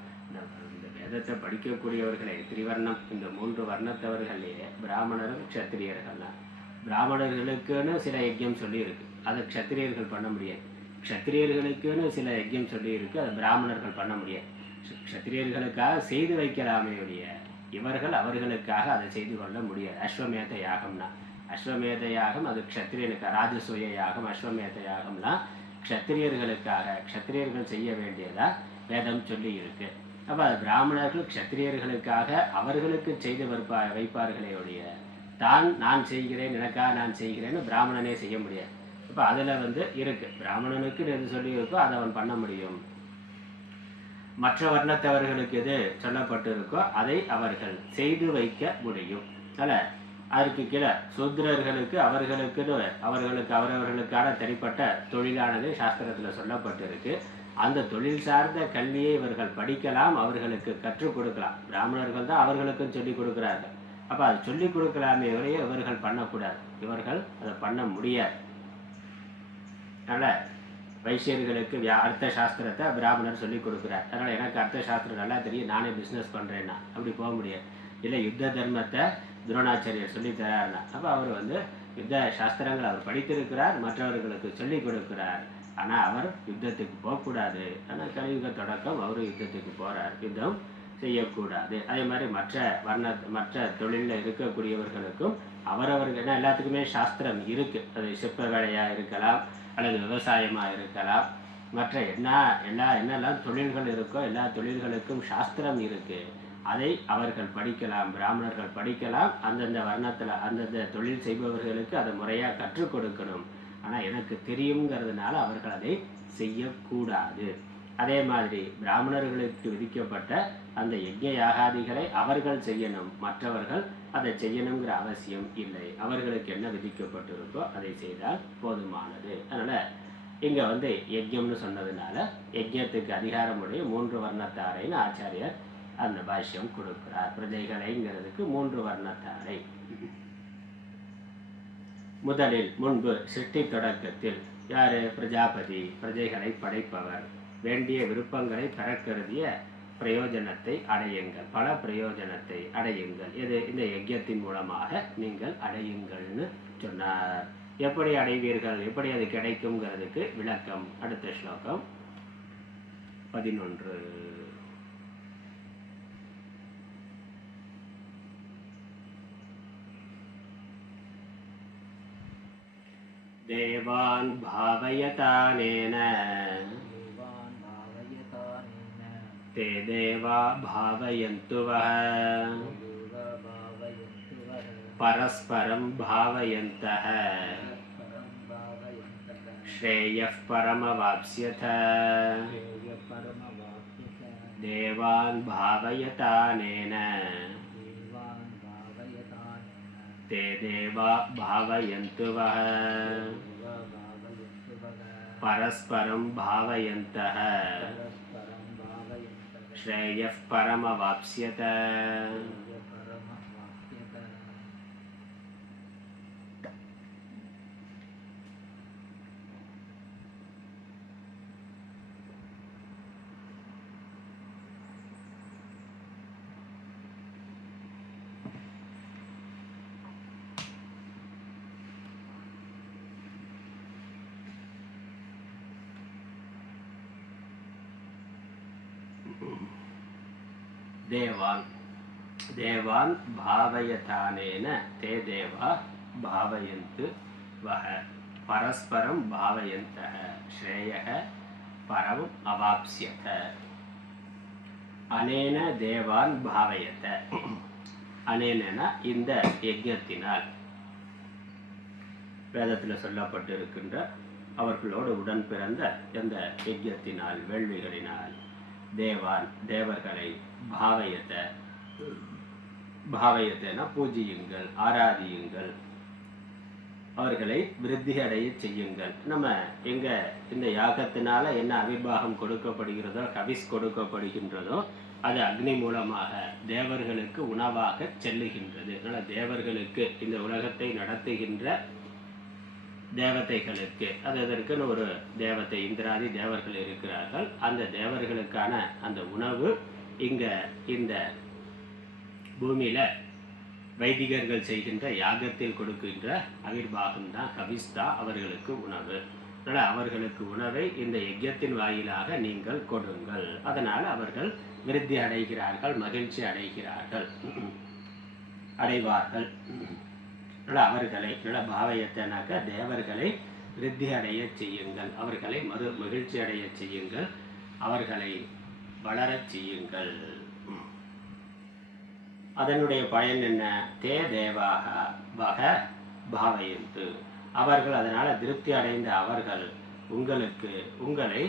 இந்த வேதத்தை படிக்கக்கூடியவர்களே திரிவர்ணம், இந்த 3 வர்ணத்தவர்களே பிராமணரும் க்ஷத்திரியர்கள்லாம். பிராமணர்களுக்குன்னு சில யஜ்யம் சொல்லியிருக்கு, அதை க்ஷத்திரியர்கள் பண்ண முடியாது. க்ஷத்திரியர்களுக்குன்னு சில யஜ்யம் சொல்லியிருக்கு, அதை பிராமணர்கள் பண்ண முடியாது. க்ஷத்திரியர்களுக்காக செய்து வைக்கலாமே ஒழிய இவர்கள் அவர்களுக்காக அதை செய்து கொள்ள முடியாது. அஸ்வமேத யாகம்னா, அஸ்வமேத யாகம் அது க்ஷத்திரியனுக்கு, ராஜசூய யாகம், அஸ்வமேத யாகம்லாம் க்ஷத்திரியர்களுக்காக, க்ஷத்திரியர்கள் செய்ய வேண்டியதா வேதம் சொல்லி இருக்கு. அப்போ அது பிராமணர்கள் க்ஷத்திரியர்களுக்காக அவர்களுக்கு செய்து வைப்பார்களே ஒழிய நான் செய்கிறேன், எனக்காக நான் செய்கிறேன்னு பிராமணனே செய்ய முடியாது. அப்போ அதில் இருக்கு, பிராமணனுக்கு எது சொல்லி இருக்கோ அதை அவன் பண்ண முடியும். மற்ற வர்ணத்தவர்களுக்கு எது சொல்லப்பட்டு இருக்கோ அதை அவர்கள் செய்து வைக்க முடியும். அதனால் அதற்கு கீழே சூத்ரர்களுக்கு அவரவர்களுக்கான தனிப்பட்ட தொழிலானது சாஸ்திரத்தில் சொல்லப்பட்டிருக்கு. அந்த தொழில் சார்ந்த கல்வியை இவர்கள் படிக்கலாம், அவர்களுக்கு கற்றுக் கொடுக்கலாம். பிராமணர்கள் தான் அவர்களுக்கும் சொல்லிக் கொடுக்கிறார்கள். அப்போ அது சொல்லிக் கொடுக்கலாமே வரையே இவர்கள் பண்ணக்கூடாது, இவர்கள் அதை பண்ண முடியாது. அதனால் வைசியர்களுக்கு அர்த்த சாஸ்திரத்தை பிராமணர் சொல்லிக் கொடுக்குறார். அதனால் எனக்கு அர்த்த சாஸ்திரம் நல்லா தெரியும், நானே பிஸ்னஸ் பண்ணுறேன்னா அப்படி போக முடியாது. இல்லை யுத்த தர்மத்தை துரோணாச்சாரியர் சொல்லி தராருன்னா அப்போ அவர் யுத்த சாஸ்திரங்கள் அவர் படித்திருக்கிறார், மற்றவர்களுக்கு சொல்லிக் கொடுக்கிறார். ஆனால் அவர் யுத்தத்துக்கு போகக்கூடாது. ஆனால் கலியுக தொடக்கம் அவரும் யுத்தத்துக்கு போகிறார், யுத்தம் செய்யக்கூடாது. அதே மாதிரி மற்ற தொழிலில் இருக்கக்கூடியவர்களுக்கும் அவரவர்கள் எல்லாத்துக்குமே சாஸ்திரம் இருக்குது. அது சிற்ப வேலையாக இருக்கலாம், அல்லது விவசாயமாக இருக்கலாம், மற்ற என்னெல்லாம் தொழில்கள் இருக்கோ எல்லா தொழில்களுக்கும் சாஸ்திரம் இருக்குது. அதை அவர்கள் படிக்கலாம், பிராமணர்கள் படிக்கலாம். அந்தந்த வர்ணத்தில் அந்தந்த தொழில் செய்பவர்களுக்கு அதை முறையாக கற்றுக் கொடுக்கணும். ஆனால் எனக்கு தெரியுங்கிறதுனால அவர்கள் அதை செய்யக்கூடாது. அதே மாதிரி பிராமணர்களுக்கு விதிக்கப்பட்ட அந்த யஜ்ஞ யாகாதிகளை அவர்கள் செய்யணும், மற்றவர்கள் அதை செய்யணுங்கிற அவசியம் இல்லை. அவர்களுக்கு என்ன விதிக்கப்பட்டிருக்கோ அதை செய்தால் போதுமானது. அதனால் இங்கே யஜ்யம்னு சொன்னதுனால யஜ்யத்துக்கு அதிகாரமுடைய 3 வர்ணத்தாரைன்னு ஆச்சாரியர் அந்த பாஷ்யம் கொடுக்கிறார். பிரஜைகளைங்கிறதுக்கு 3 வர்ணத்தாரை. முதலில் முன்பு சிருஷ்டி தொடக்கத்தில் யார்? பிரஜாபதி, பிரஜைகளை படைப்பவர். வேண்டிய விருப்பங்களை பெற கருதிய பிரயோஜனத்தை அடையுங்கள், பல பிரயோஜனத்தை அடையுங்கள். இது இந்த யஜ்யத்தின் மூலமாக நீங்கள் அடையுங்கள்னு சொன்னார். எப்படி அடைவீர்கள், எப்படி அது கிடைக்குங்கிறதுக்கு விளக்கம் அடுத்த ஸ்லோகம் 11. தேவான் பாவயதானேன ते देवा भावयन्तु वः परस्परं भावयन्तः श्रेयः परमवाप्स्यथ देवान् भावयतानेन ते देवा भावयन्तु वः परस्परं भावयन्तः श्रेयः परमवाप्स्यथ देवान् भावयतानेन ते देवा भावयन्तु वः परस्परं भावयन्तः श्रेयः परम् अवाप्स्यथ अनेन देवान् भावयत அனேனா இந்த யஜ்ஞத்தினால் வேதத்தில் சொல்லப்பட்டிருக்கின்ற அவர்களோடு உடன் பிறந்த இந்த யஜ்ஞத்தினால் வேள்விகளினால் தேவர்களை பாவயத்தன பூஜியுங்கள், ஆராதியுங்கள், அவர்களை விருத்தி அடைய செய்யுங்கள். நம்ம எங்க இந்த யாகத்தினால என்ன அவிர்வாகம் கொடுக்கப்படுகிறதோ, ஹவிஸ் கொடுக்கப்படுகின்றதோ, அது அக்னி மூலமாக தேவர்களுக்கு உணவாக செல்லுகின்றது. அதனால் தேவர்களுக்கு, இந்த உலகத்தை நடத்துகின்ற தேவதைகளுக்கு, அதற்குன்னு ஒரு தேவதை இந்திராதி தேவர்கள் இருக்கிறார்கள். அந்த தேவர்களுக்கான அந்த உணவு இங்க இந்த பூமியில வைதிகர்கள் செய்கின்ற யாகத்தில் கொடுக்கின்ற அவிர்வாகம் தான், ஹவிஸ் தான் அவர்களுக்கு உணவு. அதனால் அவர்களுக்கு உணவை இந்த யஜ்ஞத்தின் வாயிலாக நீங்கள் கொடுங்கள். அதனால் அவர்கள் விருத்தி அடைகிறார்கள், மகிழ்ச்சி அடைவார்கள். அவர்களை பாவயத்தனாக்க தேவர்களை விருத்தி அடைய செய்யுங்கள், அவர்களை மகிழ்ச்சி அடைய செய்யுங்கள், அவர்களை வளரச் செய்யுங்கள். அதனுடைய பயன் என்ன? தே தேவாக வக பாவயந்து, அவர்கள் அதனால் திருப்தி அடைந்த அவர்கள் உங்களை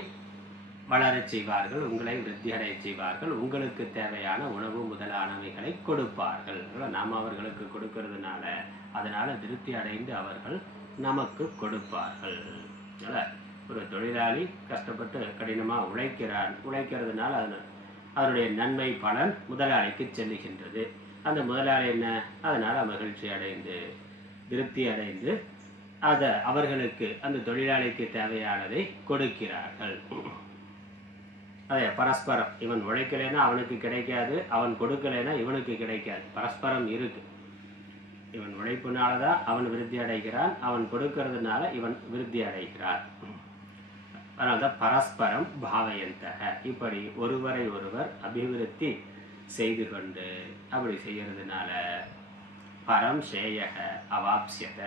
வளரச் செய்வார்கள், உங்களை விருத்தி அடைய செய்வார்கள், உங்களுக்கு தேவையான உணவு முதலானவைகளை கொடுப்பார்கள். நாம் அவர்களுக்கு கொடுக்கறதுனால அதனால் திருப்தி அடைந்து அவர்கள் நமக்கு கொடுப்பார்கள். ஒரு தொழிலாளி கஷ்டப்பட்டு கடினமாக உழைக்கிறதுனால அதனுடைய நன்மை பலன் முதலாளிக்கு செல்லுகின்றது. அந்த முதலாளி என்ன? அதனால் மகிழ்ச்சி அடைந்து திருப்தி அடைந்து அவர்களுக்கு அந்த தொழிலாளிக்கு தேவையானதை கொடுக்கிறார்கள். அதே பரஸ்பரம், இவன் உழைக்கலைன்னா அவனுக்கு கிடைக்காது, அவன் கொடுக்கலைன்னா இவனுக்கு கிடைக்காது. பரஸ்பரம் இருக்கு. இவன் உழைப்புனாலதான் அவன் விருத்தி அடைகிறான், அவன் கொடுக்கறதுனால இவன் விருத்தி அடைகிறான். அதனால்தான் பரஸ்பரம் பாவயந்தக, இப்படி ஒருவரை ஒருவர் அபிவிருத்தி செய்து கொண்டு அப்படி செய்யறதுனால பரம் ஸ்ரேயக அவாப்ஸ்யத,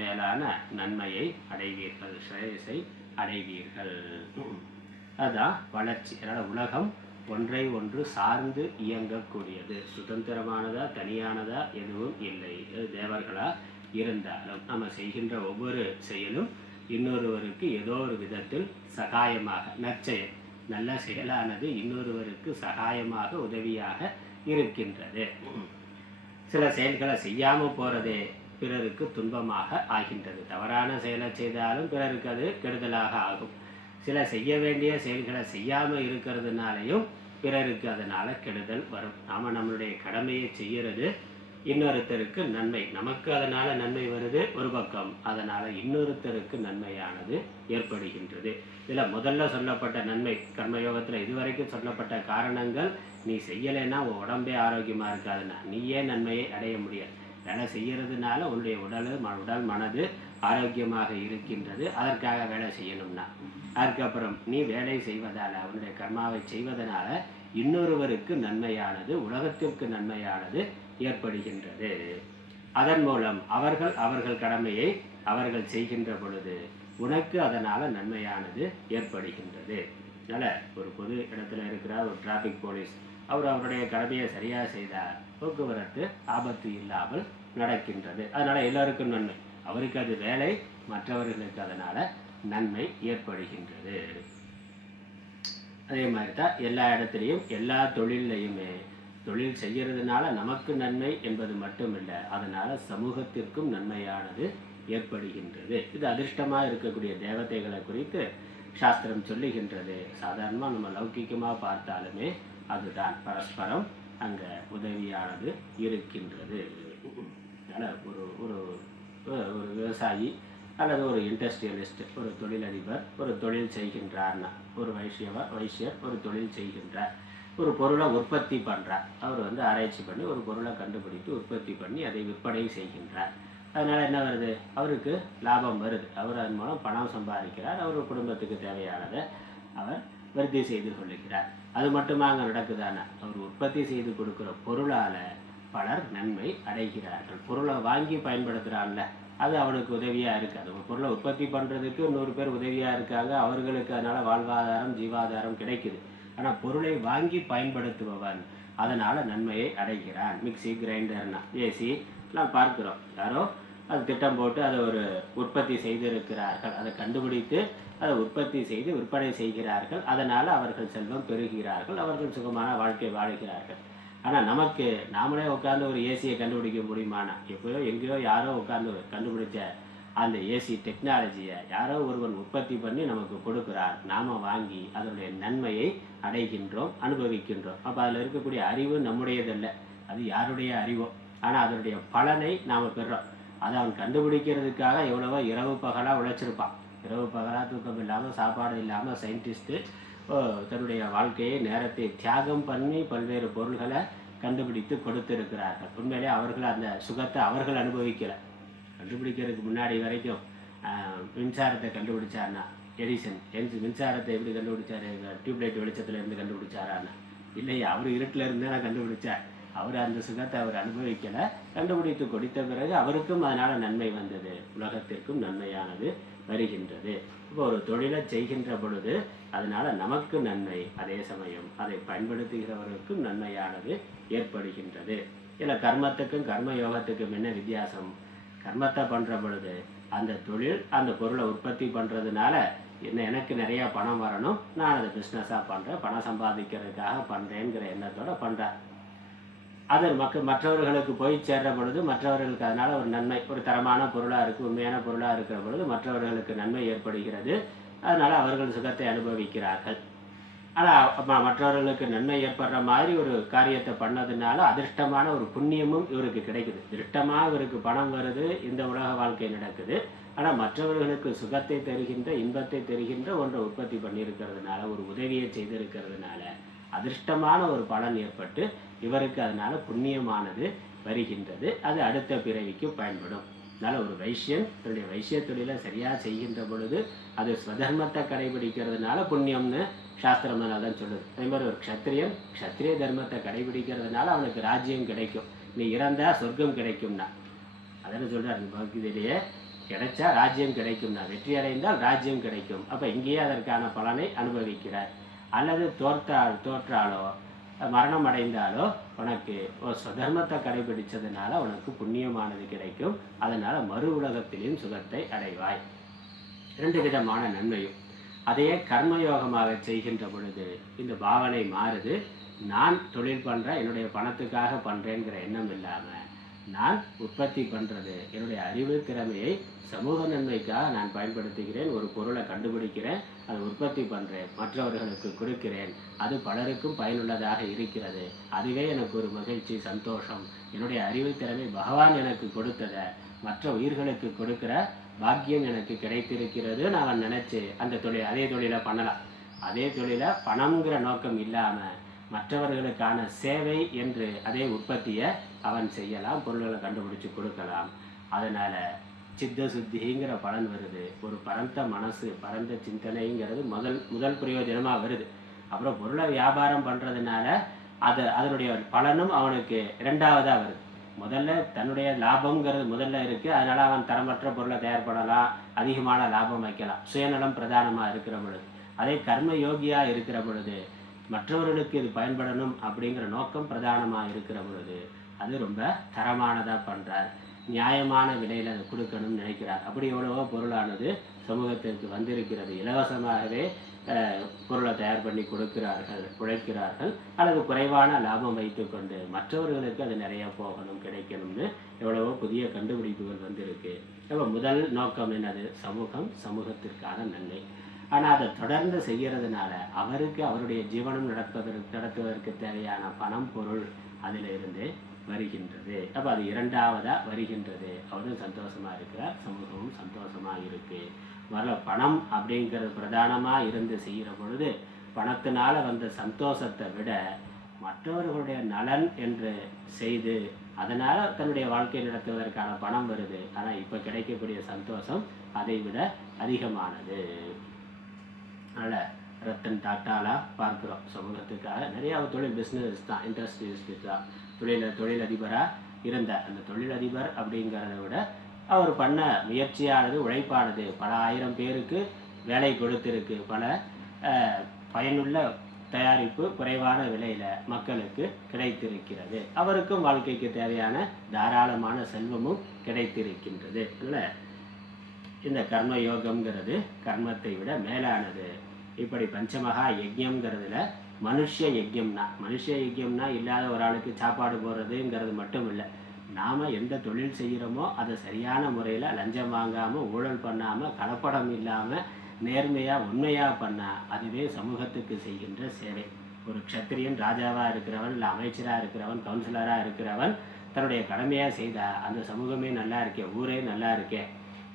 மேலான நன்மையை அடைவீர்கள், ஸ்ரேயஸை அடைவீர்கள். அதுதான் வளர்ச்சி. அதனால் உலகம் ஒன்றை ஒன்று சார்ந்து இயங்கக்கூடியது, சுதந்திரமானதா தனியானதா எதுவும் இல்லை. தேவர்களா இருந்தாலும் நம்ம செய்கின்ற ஒவ்வொரு செயலும் இன்னொருவருக்கு ஏதோ ஒரு விதத்தில் சகாயமாக, நற்செயல் நல்ல செயலானது இன்னொருவருக்கு சகாயமாக உதவியாக இருக்கின்றது. சில செயல்களை செய்யாமல் போறதே பிறருக்கு துன்பமாக ஆகின்றது. தவறான செயலை செய்தாலும் பிறருக்கு அது கெடுதலாக ஆகும். சில செய்ய வேண்டிய செயல்களை செய்யாமல் இருக்கிறதுனாலையும் பிறருக்கு அதனால் கெடுதல் வரும். நாம் நம்மளுடைய கடமையை செய்கிறது இன்னொருத்தருக்கு நன்மை, நமக்கு அதனால் நன்மை வருது ஒரு பக்கம், அதனால் இன்னொருத்தருக்கு நன்மையானது ஏற்படுகின்றது. இதில் முதல்ல சொல்லப்பட்ட நன்மை கர்மயோகத்தில் இதுவரைக்கும் சொல்லப்பட்ட காரணங்கள், நீ செய்யலைன்னா உன் உடம்பே ஆரோக்கியமாக இருக்காதுன்னா நீயே நன்மையை அடைய முடியாது. வேலை செய்யறதுனால உன்னுடைய உடல் மனது ஆரோக்கியமாக இருக்கின்றது, அதற்காக வேலை செய்யணும்னா. அதுக்கப்புறம் நீ வேலை செய்வதால், அவனுடைய கர்மாவை செய்வதனால இன்னொருவருக்கு நன்மையானது, உலகத்திற்கு நன்மையானது ஏற்படுகின்றது. அதன் மூலம் அவர்கள் கடமையை அவர்கள் செய்கின்ற பொழுது உனக்கு அதனால நன்மையானது ஏற்படுகின்றது. அதனால் ஒரு பொது இடத்துல இருக்கிற ஒரு டிராஃபிக் போலீஸ் அவர் அவருடைய கடமையை சரியாக செய்தால் போக்குவரத்து ஆபத்து இல்லாமல் நடக்கின்றது. அதனால் எல்லாருக்கும் நன்மை. அவருக்கு அது வேலை, மற்றவர்களுக்கு அதனால் நன்மை ஏற்படுகின்றது. அதே மாதிரி தான் எல்லா இடத்துலையும் எல்லா தொழிலையுமே தொழில் செய்கிறதுனால நமக்கு நன்மை என்பது மட்டுமில்லை, அதனால் சமூகத்திற்கும் நன்மையானது ஏற்படுகின்றது. இது அதிர்ஷ்டமாக இருக்கக்கூடிய தேவதைகளை குறித்து சாஸ்திரம் சொல்லுகின்றது. சாதாரணமாக நம்ம லௌகிக்கமாக பார்த்தாலுமே அதுதான் பரஸ்பரம் அங்கே உதவியானது இருக்கின்றது. அதனால் ஒரு ஒரு ஒரு விவசாயி அல்லது ஒரு இண்டஸ்ட்ரியலிஸ்ட், ஒரு தொழிலதிபர் ஒரு தொழில் செய்கின்றார்னா, ஒரு வைசியர் ஒரு தொழில் செய்கின்றார், ஒரு பொருளை உற்பத்தி பண்ணுறார். அவர் ஆராய்ச்சி பண்ணி ஒரு பொருளை கண்டுபிடித்து உற்பத்தி பண்ணி அதை விற்பனை செய்கின்றார். அதனால் என்ன வருது? அவருக்கு லாபம் வருது. அவர் அதன் மூலம் பணம் சம்பாதிக்கிறார். அவர் குடும்பத்துக்கு தேவையானதை அவர் விருத்தி செய்து கொள்ளுகிறார். அது மட்டுமா அங்கே நடக்குதானே? அவர் உற்பத்தி செய்து கொடுக்குற பொருளால் பலர் நன்மை அடைகிறார்கள். பொருளை வாங்கி பயன்படுத்துகிறான்ல, அது அவனுக்கு உதவியாக இருக்குது. ஒரு பொருளை உற்பத்தி பண்ணுறதுக்கு 100 பேர் உதவியாக இருக்காங்க. அவர்களுக்கு அதனால் வாழ்வாதாரம் ஜீவாதாரம் கிடைக்குது. ஆனால் பொருளை வாங்கி பயன்படுத்துபவன் அதனால் நன்மையை அடைகிறான். மிக்சி, கிரைண்டர்னா, ஏசி எல்லாம் பார்க்குறோம். யாரோ அது திட்டம் போட்டு அதை ஒரு உற்பத்தி செய்திருக்கிறார்கள். அதை கண்டுபிடித்து அதை உற்பத்தி செய்து விற்பனை செய்கிறார்கள். அதனால் அவர்கள் செல்வம் பெறுகிறார்கள். அவர்கள் சுகமான வாழ்க்கை வாழுகிறார்கள். ஆனால் நமக்கு நாமளே உட்காந்து ஒரு ஏசியை கண்டுபிடிக்க முடியுமானா? எப்போயோ எங்கேயோ யாரோ உட்காந்து கண்டுபிடிச்ச அந்த ஏசி டெக்னாலஜியை யாரோ ஒருவன் உற்பத்தி பண்ணி நமக்கு கொடுக்குறார். நாம் வாங்கி அதனுடைய நன்மையை அடைகின்றோம், அனுபவிக்கின்றோம். அப்போ அதில் இருக்கக்கூடிய அறிவு நம்முடையதல்ல, அது யாருடைய அறிவோ. ஆனால் அதனுடைய பலனை நாம் பெறுறோம். அதை அவன் கண்டுபிடிக்கிறதுக்காக எவ்வளவோ இரவு பகலாக உழைச்சிருப்பான். இரவு பகலாக தூக்கம் இல்லாமல் சாப்பாடு இல்லாமல் சயின்டிஸ்ட்டு தன்னுடைய வாழ்க்கையை நேரத்தை தியாகம் பண்ணி பல்வேறு பொருள்களை கண்டுபிடித்து கொடுத்திருக்கிறார்கள். உண்மையிலே அவர்கள் அந்த சுகத்தை அவர்கள் அனுபவிக்கலை. கண்டுபிடிக்கிறதுக்கு முன்னாடி வரைக்கும் மின்சாரத்தை கண்டுபிடிச்சார்னா எடிசன் மின்சாரத்தை எப்படி கண்டுபிடிச்சாரு? டியூப்லைட் வெளிச்சத்தில் இருந்து கண்டுபிடிச்சாரான்னா? இல்லையா, அவர் இருட்டில் இருந்து தான் கண்டுபிடிச்சார். அவர் அந்த சுகத்தை அவர் அனுபவிக்கலை. கண்டுபிடித்து கொடுத்த பிறகு அவருக்கும் அதனால் நன்மை வந்தது, உலகத்திற்கும் நன்மையானது வருகின்றது. இப்போ ஒரு தொழிலை செய்கின்ற பொழுது அதனால் நமக்கு நன்மை, அதே சமயம் அதை பயன்படுத்துகிறவருக்கும் நன்மையானது ஏற்படுகின்றது. இல்லை, கர்மத்துக்கும் கர்மயோகத்துக்கும் என்ன வித்தியாசம்? கர்மத்தை பண்ணுற பொழுது அந்த தொழில் அந்த பொருளை உற்பத்தி பண்ணுறதுனால எனக்கு நிறையா பணம் வரணும், நான் அதை பிஸ்னஸாக பண்ணுறேன், பணம் சம்பாதிக்கிறதுக்காக பண்ணுறேங்கிற எண்ணத்தோடு பண்ணுறேன். அது மற்றவர்களுக்கு போய் சேர்ற பொழுது மற்றவர்களுக்கு அதனால் ஒரு நன்மை, ஒரு தரமான பொருளாக இருக்குது, உண்மையான பொருளாக இருக்கிற பொழுது மற்றவர்களுக்கு நன்மை ஏற்படுகிறது. அதனால் அவர்கள் சுகத்தை அனுபவிக்கிறார்கள். ஆனால் மற்றவர்களுக்கு நன்மை ஏற்படுற மாதிரி ஒரு காரியத்தை பண்ணதுனால அதிர்ஷ்டமான ஒரு புண்ணியமும் இவருக்கு கிடைக்குது. திருஷ்டமாக இவருக்கு பணம் வருது, இந்த உலக வாழ்க்கை நடக்குது. ஆனால் மற்றவர்களுக்கு சுகத்தை தருகின்ற, இன்பத்தை தருகின்ற ஒன்றை உற்பத்தி பண்ணியிருக்கிறதுனால, ஒரு உதவியை செய்திருக்கிறதுனால அதிர்ஷ்டமான ஒரு பலன் ஏற்பட்டு இவருக்கு அதனால் புண்ணியமானது வருகின்றது. அது அடுத்த பிறவிக்கு பயன்படும். அதனால் ஒரு வைசியன் தன்னுடைய வைசிய தொழிலை சரியாக செய்கின்ற பொழுது அது ஸ்வதர்மத்தை கடைபிடிக்கிறதுனால புண்ணியம்னு சாஸ்திரம் தான் சொல்லுது. அதே மாதிரி ஒரு க்ஷத்ரிய தர்மத்தை கடைபிடிக்கிறதுனால அவனுக்கு ராஜ்யம் கிடைக்கும். நீ இறந்தால் சொர்க்கம் கிடைக்கும்னா, அதெல்லாம் சொல்கிறார் பகவத்கீதையிலேயே. கிடைச்சா ராஜ்யம் கிடைக்கும்னா, வெற்றி அடைந்தால் ராஜ்யம் கிடைக்கும். அப்போ இங்கேயே அதற்கான பலனை அனுபவிக்கிறார். அல்லது தோற்றாலோ மரணம் அடைந்தாலோ உனக்கு ஒரு சுதர்மத்தை கடைபிடிச்சதுனால உனக்கு புண்ணியமானது கிடைக்கும். அதனால் மறு உலகத்திலையும் சுகத்தை அடைவாய். 2 விதமான நன்மையும். அதையே கர்மயோகமாக செய்கின்ற பொழுது இந்த பாவனை மாறுது. நான் தொழில் பண்ணுறேன், என்னுடைய பணத்துக்காக பண்ணுறேங்கிற எண்ணம் இல்லாமல் நான் உற்பத்தி பண்ணுறது என்னுடைய அறிவு திறமையை சமூக நன்மைக்காக நான் பயன்படுத்துகிறேன். ஒரு பொருளை கண்டுபிடிக்கிறேன், அதை உற்பத்தி பண்ணுறேன், மற்றவர்களுக்கு கொடுக்கிறேன், அது பலருக்கும் பயனுள்ளதாக இருக்கிறது. அதுவே எனக்கு ஒரு மகிழ்ச்சி, சந்தோஷம். என்னுடைய அறிவு திறமை பகவான் எனக்கு கொடுத்ததை மற்ற உயிர்களுக்கு கொடுக்குற பாக்கியம் எனக்கு கிடைத்திருக்கிறது. நான் நினச்சி அந்த அதே தொழிலை பண்ணலாம். அதே தொழிலை பணம்ங்கிற நோக்கம் இல்லாமல் மற்றவர்களுக்கான சேவை என்று அதே உற்பத்தியை அவன் செய்யலாம், பொருள்களை கண்டுபிடிச்சு கொடுக்கலாம். அதனால் சித்த சுத்திங்கிற பலன் வருது. ஒரு பரந்த மனசு, பரந்த சிந்தனைங்கிறது முதல் பிரயோஜனமாக வருது. அப்புறம் பொருளை வியாபாரம் பண்ணுறதுனால அதனுடைய பலனும் அவனுக்கு 2வதாக வருது. முதல்ல தன்னுடைய லாபம்ங்கிறது முதல்ல இருக்குது. அதனால் அவன் தரமற்ற பொருளை தயார் பண்ணலாம், அதிகமான லாபம் வைக்கலாம், சுயநலம் பிரதானமாக இருக்கிற பொழுது. அதே கர்ம யோகியாக இருக்கிற பொழுது மற்றவர்களுக்கு இது பயன்படணும் அப்படிங்கிற நோக்கம் பிரதானமாக இருக்கிற பொழுது அது ரொம்ப தரமானதாக பண்ணுறார், நியாயமான விலையில் அதை கொடுக்கணும்னு நினைக்கிறார். அப்படி எவ்வளவோ பொருளானது சமூகத்திற்கு வந்திருக்கிறது. இலவசமாகவே பொருளை தயார் பண்ணி கொடுக்கிறார்கள், உழைக்கிறார்கள், அல்லது குறைவான லாபம் வைத்துக்கொண்டு மற்றவர்களுக்கு அது நிறைய போகணும், கிடைக்கணும்னு எவ்வளவோ புதிய கண்டுபிடிப்புகள் வந்திருக்கு. அப்போ முதல் நோக்கம் என்னது? சமூகம், சமூகத்திற்கான நன்மை. ஆனால் அதை தொடர்ந்து செய்கிறதுனால அவருக்கு அவருடைய ஜீவனம் நடத்துவதற்கு தேவையான பணம், பொருள் அதிலிருந்து வருகின்றது. அப்போ அது இரண்டாவதாக வருகின்றது. அவரும் சந்தோஷமாக இருக்கிறார், சமூகமும் சந்தோஷமாக இருக்கு. முதல்ல பணம் அப்படிங்கிறது பிரதானமாக இருந்து செய்கிற பொழுது பணத்தினால வந்த சந்தோஷத்தை விட மற்றவர்களுடைய நலன் என்று செய்து அதனால் தன்னுடைய வாழ்க்கை நடத்துவதற்கான பணம் வருது. ஆனால் இப்போ கிடைக்கக்கூடிய சந்தோஷம் அதை விட அதிகமானது. அதனால் ரத்தன் டாட்டாலாம் பார்க்குறோம். சமூகத்துக்காக நிறையா தொழில் பிஸ்னஸ் தான், இண்டஸ்ட்ரியலிஸ்ட் தான், தொழிலதிபராக இருந்தார். அந்த தொழிலதிபர் அப்படிங்கிறத விட அவர் பண்ண முயற்சியானது, உழைப்பானது பல ஆயிரம் பேருக்கு வேலை கொடுத்திருக்கு. பல பயனுள்ள தயாரிப்பு குறைவான விலையில் மக்களுக்கு கிடைத்திருக்கிறது. அவருக்கும் வாழ்க்கைக்கு தேவையான தாராளமான செல்வமும் கிடைத்திருக்கின்றது. இல்லை, இந்த கர்ம யோகம்ங்கிறது கர்மத்தை விட மேலானது. இப்படி பஞ்சமகா யஜ்யம்ங்கிறதுல மனுஷ யஜ்யம்னா இல்லாத ஒரு ஆளுக்கு சாப்பாடு போடுறதுங்கிறது மட்டும் இல்லை. நாம் எந்த தொழில் செய்கிறோமோ அதை சரியான முறையில் லஞ்சம் வாங்காமல், ஊழல் பண்ணாமல், கலப்படம் இல்லாமல் நேர்மையாக உண்மையாக பண்ணால் அதுவே சமூகத்துக்கு செய்கின்ற சேவை. ஒரு க்ஷத்திரியன் ராஜாவாக இருக்கிறவன், இல்லை அமைச்சராக இருக்கிறவன், கவுன்சிலராக இருக்கிறவன் தன்னுடைய கடமையாக செய்தால் அந்த சமூகமே நல்லா இருக்கே, ஊரே நல்லா இருக்கே.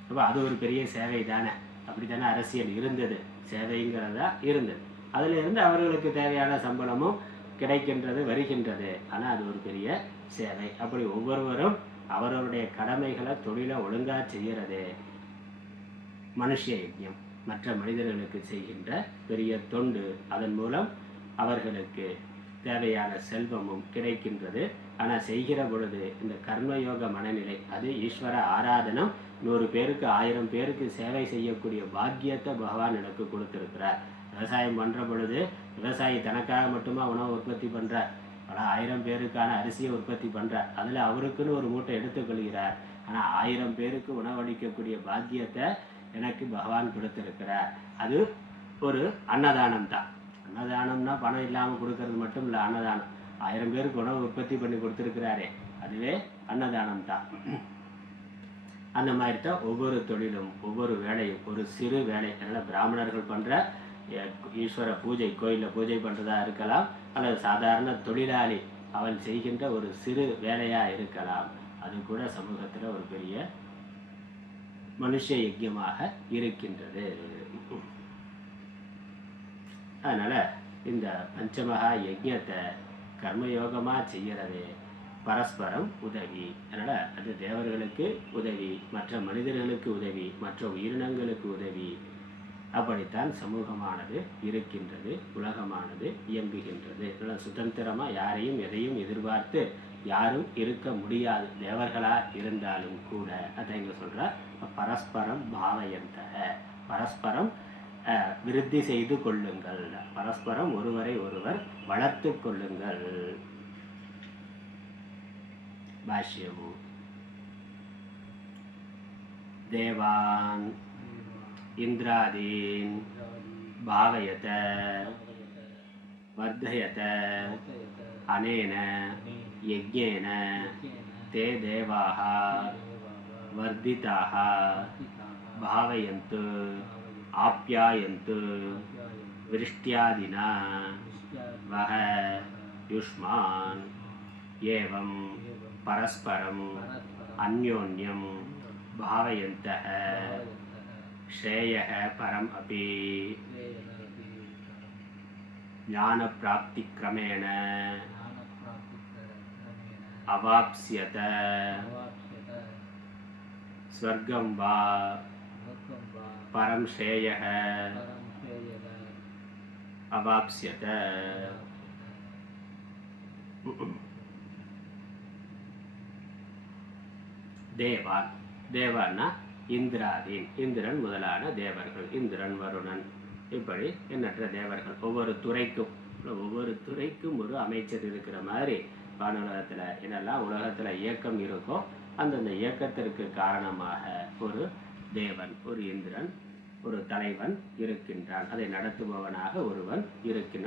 அப்போ அது ஒரு பெரிய சேவை தானே. அப்படி தானே அரசியல் இருந்தது, சேவைங்கிறதா இருந்தது. அதில் இருந்து அவர்களுக்கு தேவையான சம்பளமும் கிடைக்கின்றது, வருகின்றது. ஆனால் அது ஒரு பெரிய சேவை. அப்படி ஒவ்வொருவரும் அவர்களுடைய கடமைகளை, தொழிலை ஒழுங்காக செய்கிறது மனுஷ யஜ்யம். மற்ற மனிதர்களுக்கு செய்கின்ற பெரிய தொண்டு, அதன் மூலம் அவர்களுக்கு தேவையான செல்வமும் கிடைக்கின்றது. ஆனால் செய்கிற பொழுது இந்த கர்மயோக மனநிலை, அது ஈஸ்வர ஆராதனம், 100 பேருக்கு 1000 பேருக்கு சேவை செய்யக்கூடிய பாக்கியத்தை பகவான் எனக்கு கொடுத்துருக்கிறார். விவசாயம் பண்ணுற பொழுது விவசாயி தனக்காக மட்டுமா உணவு உற்பத்தி பண்ணுறார், பல 1000 பேருக்கான அரிசியை உற்பத்தி பண்ணுறார். அதில் அவருக்குன்னு ஒரு மூட்டை எடுத்துக்கொள்கிறார். ஆனால் 1000 பேருக்கு உணவளிக்கக்கூடிய பாக்கியத்தை எனக்கு பகவான் கொடுத்துருக்கிறார். அது ஒரு அன்னதானம் தான். அன்னதானம்னா பணம் இல்லாமல் கொடுக்கறது மட்டும் இல்லை, அன்னதானம். 1000 பேருக்கு உணவு உற்பத்தி பண்ணி கொடுத்துருக்கிறாரே, அதுவே அன்னதானம் தான். அந்த மாதிரி தான் ஒவ்வொரு தொழிலும், ஒவ்வொரு வேலையும் ஒரு சிறு வேலை. அதனால் பிராமணர்கள் பண்ணுற ஈஸ்வர பூஜை, கோயிலில் பூஜை பண்ணுறதா இருக்கலாம், அல்லது சாதாரண தொழிலாளி அவன் செய்கின்ற ஒரு சிறு வேலையாக இருக்கலாம். அது கூட சமூகத்தில் ஒரு பெரிய மனுஷ யஜ்யமாக இருக்கின்றது. அதனால் இந்த பஞ்சமகா யஜ்யத்தை கர்மயோகமாக செய்கிறது பரஸ்பரம் உதவி. அதனால் அது தேவர்களுக்கு உதவி, மற்ற மனிதர்களுக்கு உதவி, மற்ற உயிரினங்களுக்கு உதவி. அப்படித்தான் சமூகமானது இருக்கின்றது, உலகமானது இயங்குகின்றது. அதனால் சுதந்திரமாக யாரையும் எதையும் எதிர்பார்த்து யாரும் இருக்க முடியாது, தேவர்களாக இருந்தாலும் கூட. அதை இங்கே சொல்கிறார், பரஸ்பரம் பாவயந்த, பரஸ்பரம் விருத்தி செய்து கொள்ளுங்கள், பரஸ்பரம் ஒருவரை ஒருவர் வளர்த்து கொள்ளுங்கள். பாஷ்யமு தேவான் இந்திராதீன் பாவயத வர்தயத அனேன யஜ்ஞேன தே தேவாः வர்திதாः பாவயந்து ஆப்யாயந்து விருஷ்டியாதினா வஹ யுஷ்மான் ஏவம் பரஸ்பரம் அந்யோன்யம் பாவயந்தः श्रेयः परम अपि ज्ञान प्राप्ति क्रमेण अवाप्स्यत स्वर्गं वा परम श्रेयः अवाप्स्यत. தேவான்னா இந்திராதீன், இந்திரன் முதலான தேவர்கள், இந்திரன், வருணன், இப்படி எண்ணற்ற தேவர்கள். ஒவ்வொரு துறைக்கும் ஒரு அமைச்சர் இருக்கிற மாதிரி வானுலகத்தில் என்னெல்லாம் உலகத்தில் இயக்கம் இருக்கோ அந்தந்த இயக்கத்திற்கு காரணமாக ஒரு தேவன், ஒரு இந்திரன், ஒரு தலைவன் இருக்கின்றான். அதை நடத்துபவனாக ஒருவன்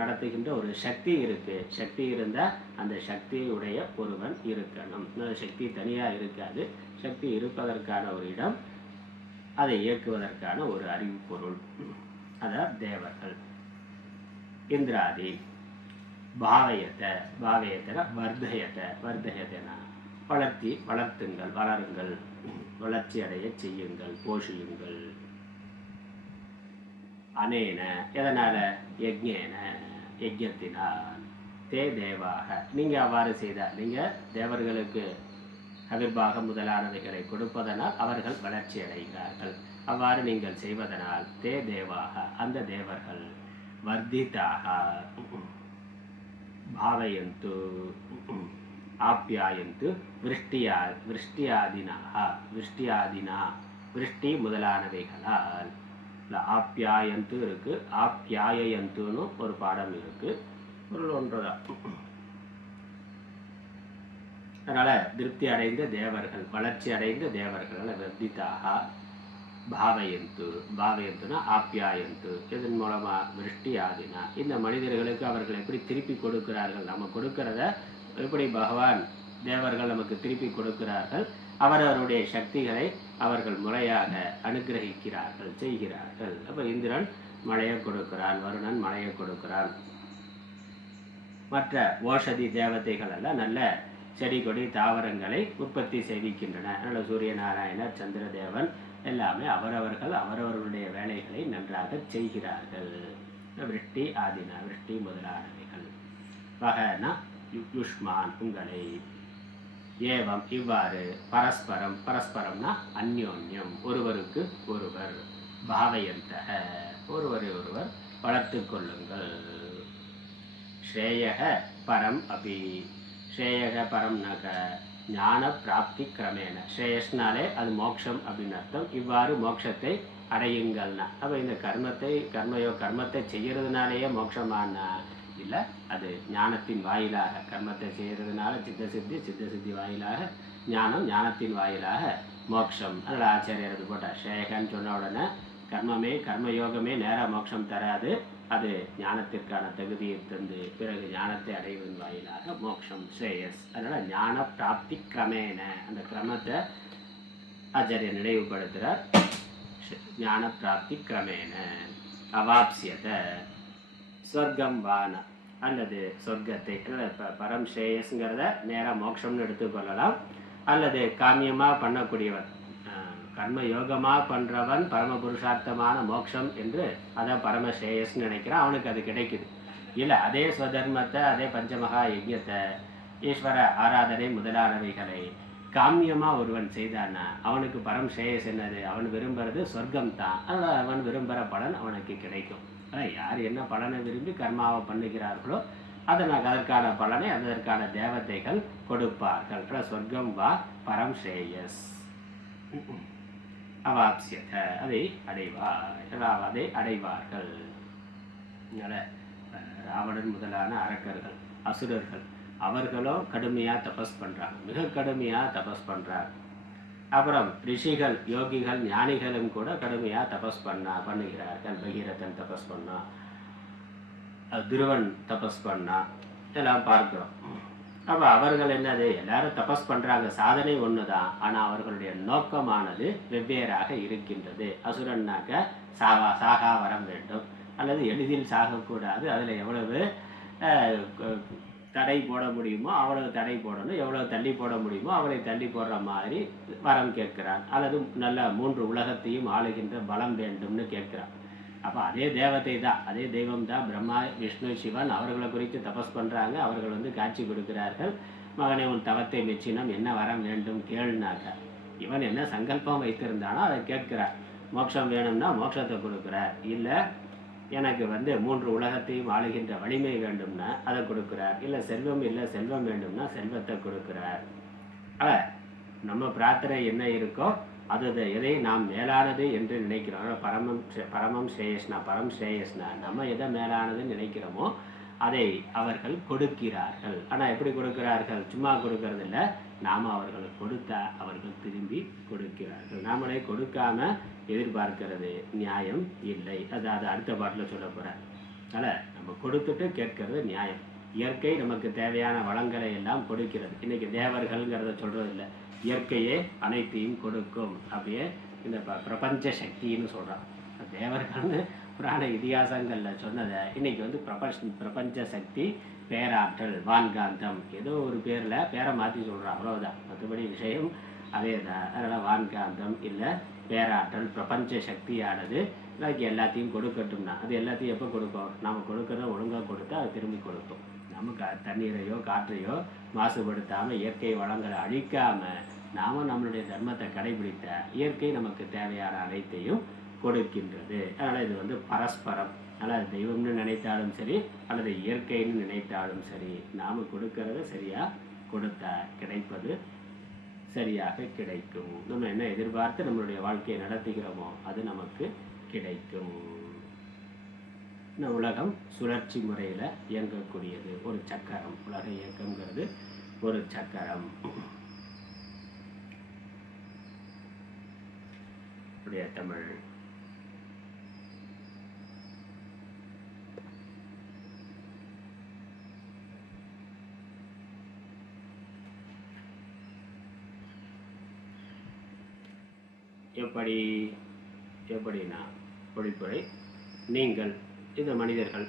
நடத்துகின்ற ஒரு சக்தி இருக்கு. சக்தி இருந்தால் அந்த சக்தியுடைய ஒருவன் இருக்கணும். சக்தி தனியாக இருக்காது. சக்தி இருப்பதற்கான ஒரு இடம், அதை இயக்குவதற்கான ஒரு அறிவு பொருள், அதான் தேவர்கள். இந்திராதி பாவயத்தை வர்தயத்தனா வளர்த்துங்கள், வளருங்கள், வளர்ச்சி அடைய செய்யுங்கள், போஷியுங்கள். அனேன எதனால? யஜ்ஞத்தினால். தே தேவாக நீங்கள் அவ்வாறு செய்தால், நீங்கள் தேவர்களுக்கு அவிர்வாகம் முதலானவைகளை கொடுப்பதனால் அவர்கள் வளர்ச்சி அடைகிறார்கள். அவ்வாறு நீங்கள் செய்வதனால் தே தேவாக அந்த தேவர்கள் வர்த்திதாக பாவயந்து ஆப்யாயந்து விருஷ்டி முதலானவைகளால். ஆப்யாயந்து இருக்கு, ஆப்யாயந்துன்னு ஒரு பாடம் இருக்கு, பொருள் ஒன்றுதான். அதனால திருப்தி அடைந்த தேவர்கள், வளர்ச்சி அடைந்த தேவர்கள் வர்த்திதாக பாவயந்துனா ஆப்யாயந்து. இதன் மூலமா விருஷ்டி ஆதினா, இந்த மனிதர்களுக்கு அவர்கள் எப்படி திருப்பி கொடுக்கிறார்கள், நம்ம கொடுக்கிறத எப்படி பகவான் தேவர்கள் நமக்கு திருப்பி கொடுக்கிறார்கள், அவரவருடைய சக்திகளை அவர்கள் முறையாக அனுகிரகிக்கிறார்கள், செய்கிறார்கள். அப்போ இந்திரன் மழையை கொடுக்கிறான், வருணன் மழையை கொடுக்கிறான், மற்ற ஓஷதி தேவதைகள் எல்லாம் நல்ல செடி கொடி தாவரங்களை உற்பத்தி செய்விக்கின்றன. அதனால் சூரிய நாராயணர், சந்திரதேவன் எல்லாமே அவரவர்களுடைய வேலைகளை நன்றாக செய்கிறார்கள். விருஷ்டி ஆதினா, விருஷ்டி முதலானவைகள். வகனா யுஷ்மான் உங்களை. ஏவம் இவ்வாறு பரஸ்பரம்னா அந்யோன்யம், ஒருவருக்கு ஒருவர், பாவயந்தக ஒருவரை ஒருவர் வளர்த்து கொள்ளுங்கள். ஸ்ரேயக பரம் அபி, ஸ்ரேயக பரம் நக ஞான பிராப்தி கிரமேன. ஸ்ரேயஸ்னாலே அது மோட்சம் அப்படின்னு அர்த்தம். இவ்வாறு மோட்சத்தை அடையுங்கள்னா, அப்போ இந்த கர்மத்தை செய்யறதுனாலேயே மோட்சமானா இல்லை, அது ஞானத்தின் வாயிலாக கர்மத்தை செய்யறதுனால சித்த சித்தி வாயிலாக ஞானம், ஞானத்தின் வாயிலாக மோட்சம். அதில் ஆச்சாரியர் அது போட்டார். ஸ்ரேயகன்னு சொன்ன உடனே கர்மயோகமே நேராக மோட்சம் தராது, அது ஞானத்திற்கான தகுதியை தந்து பிறகு ஞானத்தை அடைவதன் வாயிலாக மோட்சம், ஸ்ரேயஸ். அதனால் ஞான பிராப்தி கிரமேன, அந்த கிரமத்தை ஆச்சாரியர் நினைவுபடுத்துகிறார். ஞான பிராப்தி கிரமேன அவாப்சியத ஸ்வர்க்கம் வான, அல்லது சொர்க்கத்தை, பரம் ஸ்ரேயஸ்ங்கிறத நேராக மோட்சம்னு எடுத்துக்கொள்ளலாம். அல்லது காமியமாக பண்ணக்கூடியவன், கர்மயோகமாக பண்ணுறவன் பரமபுருஷார்த்தமான மோட்சம் என்று அதை பரமஸ்ரேயஸ்ன்னு நினைக்கிறான், அவனுக்கு அது கிடைக்குது. இல்லை அதே ஸ்வதர்மத்தை, அதே பஞ்சமகா யஜ்யத்தை, ஈஸ்வர ஆராதனை முதலானவைகளை காமியமாக ஒருவன் செய்தான்னா அவனுக்கு பரம் ஸ்ரேயஸ் என்னது? அவன் விரும்புறது சொர்க்கம் தான். அதனால் அவன் விரும்புகிற பலன் அவனுக்கு கிடைக்கும். யார் என்ன பலனை விரும்பி கர்மாவை பண்ணுகிறார்களோ அதற்கான பலனை அதற்கான தேவதைகள் கொடுப்பார்கள். சொர்க்கம் வா பரம் ஸ்ரேயஸ் அவாப்சியத, அதை அடைவார்கள். ராவணன் முதலான அரக்கர்கள், அசுரர்கள், அவர்களும் கடுமையாக தபஸ் பண்ணுறாங்க, மிக கடுமையாக தபஸ் பண்ணுறாங்க. அப்புறம் ரிஷிகள், யோகிகள், ஞானிகளும் கூட கடுமையாக தபஸ் பண்ணுகிறார்கள். பகீரதன் தபஸ் பண்ணா, துருவன் தபஸ் பண்ணா, இதெல்லாம் பார்க்குறோம். அப்போ அவர்கள் என்னது, எல்லாரும் தபஸ் பண்ணுறாங்க, சாதனை ஒன்று தான், ஆனால் அவர்களுடைய நோக்கமானது வெவ்வேறாக இருக்கின்றது. அசுரன்னாக்க சாகா வரம் வேண்டும், அல்லது எளிதில் சாகக்கூடாது, அதில் எவ்வளவு தடை போட முடியுமோ அவ்வளவு தடை போடணும், எவ்வளவு தள்ளி போட முடியுமோ அவளை தள்ளி போடுற மாதிரி வரம் கேட்கிறான். அல்லது நல்ல 3 உலகத்தையும் ஆளுகின்ற பலம் வேண்டும்னு கேட்கிறான். அப்போ அதே தேவதை தான், அதே தெய்வம் தான், பிரம்மா விஷ்ணு சிவன், அவர்களை குறித்து தபஸ் பண்ணுறாங்க. அவர்கள் காட்சி கொடுக்கிறார்கள். மகனே உன் தவத்தை மெச்சினம், என்ன வரம் வேண்டும் கேளுனாக்க, இவன் என்ன சங்கல்பம் வைத்திருந்தானோ அதை கேட்கிறார். மோட்சம் வேணும்னா மோட்சத்தை கொடுக்குறார், இல்லை எனக்கு 3 உலகத்தையும் ஆளுகின்ற வலிமை வேண்டும்னா அதை கொடுக்குறார், இல்லை செல்வம் வேண்டும்னா செல்வத்தை கொடுக்குறார். நம்ம பிரார்த்தனை என்ன இருக்கோ அது எதை நாம் மேலானது என்று நினைக்கிறோம். பரமம் ஸ்ரேயஸ்னா பரம் ஸ்ரேயஸ்னா நம்ம எதை மேலானதுன்னு நினைக்கிறோமோ அதை அவர்கள் கொடுக்கிறார்கள். ஆனால் எப்படி கொடுக்கிறார்கள்? சும்மா கொடுக்கறது இல்லை, நாம் அவர்களுக்கு கொடுத்தா அவர்கள் திரும்பி கொடுக்கிறார்கள். நாமளே கொடுக்காம எதிர்பார்க்கிறது நியாயம் இல்லை. அது அடுத்த பாட்டில் சொல்ல போகிறேன். அதனால் நம்ம கொடுத்துட்டு கேட்கறது நியாயம். இயற்கை நமக்கு தேவையான வளங்களை எல்லாம் கொடுக்கிறது. இன்றைக்கி தேவர்கள்ங்கிறத சொல்கிறது இல்லை, இயற்கையே அனைத்தையும் கொடுக்கும். அப்படியே இந்த பிரபஞ்ச சக்தின்னு சொல்கிறான். தேவர்கள்னு புராண இதிகாசங்களில் சொன்னதை இன்றைக்கி பிரபஞ்ச சக்தி, பேராற்றல், வான்காந்தம், ஏதோ ஒரு பேரை மாற்றி சொல்கிறான், அவ்வளோதான். மற்றபடி விஷயம் அதே தான். அதனால் வான்காந்தம் இல்லை பேராற்றல் பிரபஞ்ச சக்தியானது நமக்கு எல்லாத்தையும் கொடுக்கட்டும்னா அது எல்லாத்தையும் எப்போ கொடுக்கும்? நாம் கொடுக்கறத ஒழுங்காக கொடுத்தா அது திரும்பி கொடுக்கும். நமக்கு தண்ணீரையோ காற்றையோ மாசுபடுத்தாமல் இயற்கை வளங்களை அழிக்காமல் நாம் நம்மளுடைய தர்மத்தை கடைபிடித்த இயற்கை நமக்கு தேவையான அனைத்தையும் கொடுக்கின்றது. அதனால் இது பரஸ்பரம். அதனால் தெய்வம்னு நினைத்தாலும் சரி அல்லது இயற்கைன்னு நினைத்தாலும் சரி, நாம் கொடுக்கறத சரியாக கொடுத்தா கிடைப்பது சரியாக கிடைக்கும். நம்ம என்ன எதிர்பார்த்து நம்மளுடைய வாழ்க்கையை நடத்துகிறோமோ அது நமக்கு கிடைக்கும். இந்த உலகம் சுழற்சி முறையில் இயங்கக்கூடியது, ஒரு சக்கரம். உலக இயக்கங்கிறது ஒரு சக்கரம். தமிழ் எப்படின்னா பொழிப்புரை, நீங்கள் இந்த மனிதர்கள்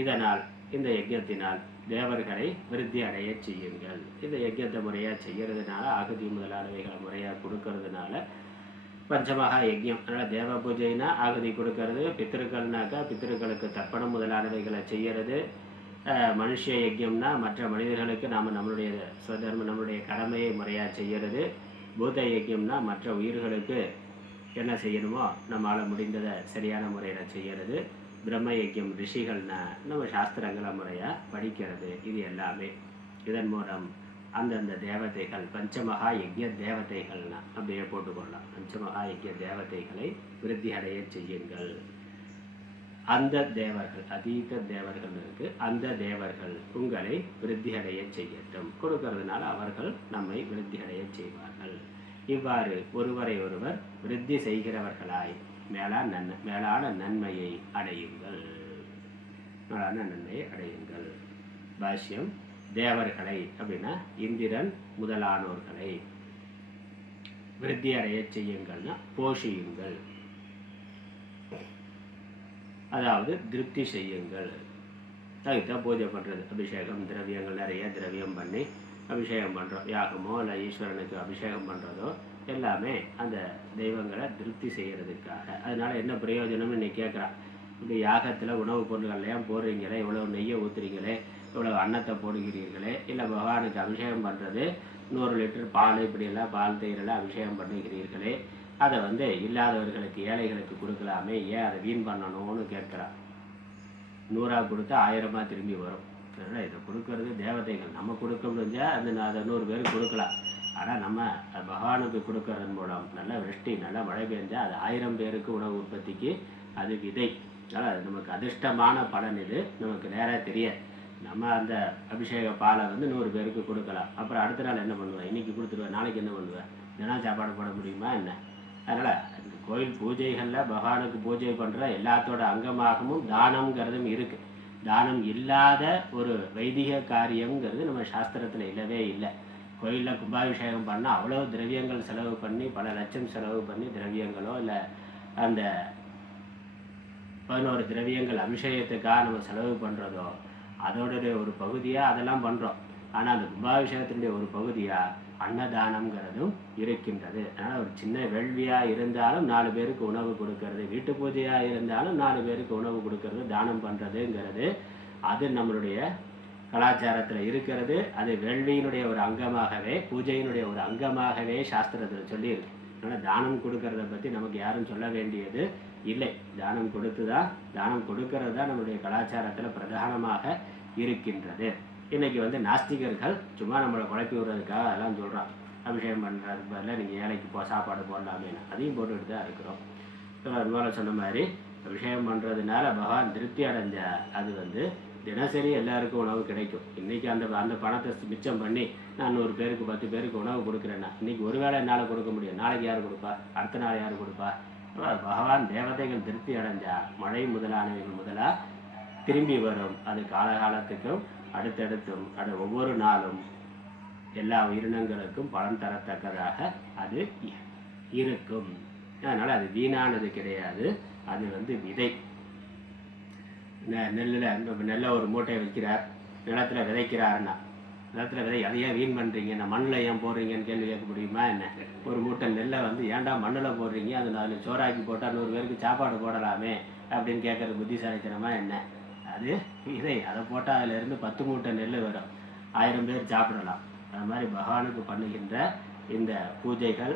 இதனால் இந்த யஜ்ஞத்தினால் தேவர்களை விருத்தி அடைய செய்யுங்கள். இந்த யஜ்ஞத்தை முறையாக செய்கிறதுனால, ஆகுதி முதலானவைகளை முறையாக கொடுக்கறதுனால பஞ்சமகா யஜ்யம். அதனால் தேவ பூஜைனா ஆகுதி கொடுக்கறது, பித்திருக்கள்னாக்கா பித்திருக்களுக்கு தர்ப்பணம் முதலானவைகளை செய்கிறது, மனுஷ யஜ்யம்னா மற்ற மனிதர்களுக்கு நாம் நம்மளுடைய சுதர்மம் நம்மளுடைய கடமையை முறையாக செய்கிறது, பூத யஜ்யம்னா மற்ற உயிர்களுக்கு என்ன செய்யணுமோ நம்மளால் முடிந்ததை சரியான முறையில் செய்கிறது, பிரம்ம யஜ்யம் ரிஷிகள்னா நம்ம சாஸ்திரங்களை முறையாக படிக்கிறது. இது எல்லாமே இதன் மூலம் அந்தந்த தேவதைகள் பஞ்சமகா யஜ்ய தேவதைகள்னா அப்படியே போட்டுக்கொள்ளலாம். பஞ்சமகா யஜ்ய தேவதைகளை விருத்தி அடைய செய்யுங்கள். அந்த தேவர்கள், அதீத தேவர்கள் இருக்கு, அந்த தேவர்கள் உங்களை விருத்தி அடைய செய்யட்டும். கொடுக்கறதுனால அவர்கள் நம்மை விருத்தி அடைய செய்வார்கள். இவ்வாறு ஒருவரை ஒருவர் விருத்தி செய்கிறவர்களாய் மேலான நன்மையை அடையுங்கள். மேலான நன்மையை அடையுங்கள். பாஷ்யம், தேவர்களை அப்படின்னா இந்திரன் முதலானோர்களை விருத்தி அடைய செய்யுங்கள்னா போஷியுங்கள், அதாவது திருப்தி செய்யுங்கள். அதுதான் பூஜை பண்ணுறது. அபிஷேகம் திரவியங்கள் நிறைய திரவியம் பண்ணி அபிஷேகம் பண்ணுறோம். யாகமோ இல்லை ஈஸ்வரனுக்கு அபிஷேகம் பண்ணுறதோ எல்லாமே அந்த தெய்வங்களை திருப்தி செய்கிறதுக்காக. அதனால் என்ன பிரயோஜனம்னு நீ கேட்குறான். இப்படி யாகத்தில் உணவுப் பொருள்கள்லையும் போடுறீங்களே, இவ்வளோ நெய்யை ஊற்றுறீங்களே, இவ்வளோ அன்னத்தை போடுகிறீர்களே, இல்லை பகவானுக்கு அபிஷேகம் பண்ணுறது 100 லிட்டர் பால், இப்படியெல்லாம் பால் தயிரெல்லாம் அபிஷேகம் பண்ணுகிறீர்களே, அதை இல்லாதவர்களுக்கு ஏழைகளுக்கு கொடுக்கலாமே, ஏன் அதை வீண் பண்ணணும்னு கேட்குறான். 100 கொடுத்தா 1000 திரும்பி வரும். அதனால் இதை கொடுக்கறது தேவதைகள். நம்ம கொடுக்க முடிஞ்சால் அதை 100 பேருக்கு கொடுக்கலாம். ஆனால் நம்ம பகவானுக்கு கொடுக்கறதன் மூலம் நல்ல விருஷ்டி, நல்ல மழை பெஞ்சால் அது 1000 பேருக்கு உணவு உற்பத்திக்கு அது விதை. அதனால் அது நமக்கு அதிர்ஷ்டமான பலன். இது நமக்கு நேராக தெரியாது. நம்ம அந்த அபிஷேக பாலை 100 பேருக்கு கொடுக்கலாம். அப்புறம் அடுத்த நாள் என்ன பண்ணுவேன்? இன்றைக்கி கொடுத்துருவேன், நாளைக்கு என்ன பண்ணுவேன்? தினம் சாப்பாடு போட முடியுமா என்ன? அதனால் இந்த கோயில் பூஜைகளில் பகவானுக்கு பூஜை பண்ணுற எல்லாத்தோட அங்கமாகவும் தானம்ங்கிறதும் இருக்குது. தானம் இல்லாத ஒரு வைதிக காரியங்கிறது நம்ம சாஸ்திரத்தில் இல்லவே இல்லை. கோயிலில் கும்பாபிஷேகம் பண்ணால் அவ்வளோ திரவியங்கள் செலவு பண்ணி, பல லட்சம் செலவு பண்ணி திரவியங்களோ இல்லை அந்த 11 திரவியங்கள் அபிஷேகத்துக்காக நம்ம செலவு பண்ணுறதோ அதோடைய ஒரு பகுதியாக அதெல்லாம் பண்ணுறோம். ஆனால் அந்த கும்பாபிஷேகத்தினுடைய ஒரு பகுதியாக அன்னதானம்ங்கிறதும் இருக்கின்றது. அதனால் ஒரு சின்ன வேள்வியாக இருந்தாலும் 4 பேருக்கு உணவு கொடுக்கறது, வீட்டு பூஜையாக இருந்தாலும் 4 பேருக்கு உணவு கொடுக்கறது, தானம் பண்ணுறதுங்கிறது அது நம்மளுடைய கலாச்சாரத்தில் இருக்கிறது. அது வேள்வியினுடைய ஒரு அங்கமாகவே, பூஜையினுடைய ஒரு அங்கமாகவே சாஸ்திரத்தில் சொல்லியிருக்கு. அதனால் தானம் கொடுக்கறத பற்றி நமக்கு யாரும் சொல்ல வேண்டியது இல்லை. தானம் கொடுக்கறது தான் நம்மளுடைய கலாச்சாரத்தில் பிரதானமாக இருக்கின்றது. இன்றைக்கி நாஸ்திகர்கள் சும்மா நம்மளை குழப்பி விடுறதுக்காக அதெல்லாம் சொல்கிறான். அபிஷேகம் பண்ணுறதுக்கு பதிலாக நீங்கள் ஏழைக்கு சாப்பாடு போடலாமே, அதையும் போட்டுக்கிட்டு தான் இருக்கிறோம். அதுபோல சொன்ன மாதிரி அபிஷேகம் பண்ணுறதுனால பகவான் திருப்தி அடைஞ்சா அது தினசரி எல்லாருக்கும் உணவு கிடைக்கும். இன்றைக்கி அந்த பணத்தை மிச்சம் பண்ணி நான் 100 பேருக்கு 10 பேருக்கு உணவு கொடுக்குறேன்னா இன்றைக்கி ஒரு வேளை என்னால் கொடுக்க முடியும், நாளைக்கு யார் கொடுப்பா, அடுத்த நாள் யார் கொடுப்பா? பகவான் தேவதைகள் திருப்தி அடைஞ்சா மழை முதலானவைகள் முதலாக திரும்பி வரும். அது காலகாலத்துக்கும் அடுத்தடுத்தும் ஒவ்வொரு நாளும் எல்லா உயிரினங்களுக்கும் பலன் தரத்தக்கதாக அது இருக்கும். அதனால் அது வீணானது கிடையாது. அது விதை. நெல்லை ஒரு மூட்டை வைக்கிறார், நிலத்தில் விதைக்கிறாருன்னா நிலத்தில் அதை ஏன் வீண் பண்ணுறீங்க, நான் மண்ணில் ஏன் போடுறீங்கன்னு கேள்வி கேட்க முடியுமா என்ன? ஒரு மூட்டை நெல்லை ஏன்டா மண்ணில் போடுறீங்க, அது 4 சோறாக்கி போட்டால் 100 பேருக்கு சாப்பாடு போடலாமே அப்படின்னு கேட்குறது புத்திசாலித்தனமா என்ன? அது விதை. அதை போட்டால் அதிலிருந்து 10 மூட்டை நெல் வரும், 1000 பேர் சாப்பிடலாம். அது மாதிரி பகவானுக்கு பண்ணுகின்ற இந்த பூஜைகள்,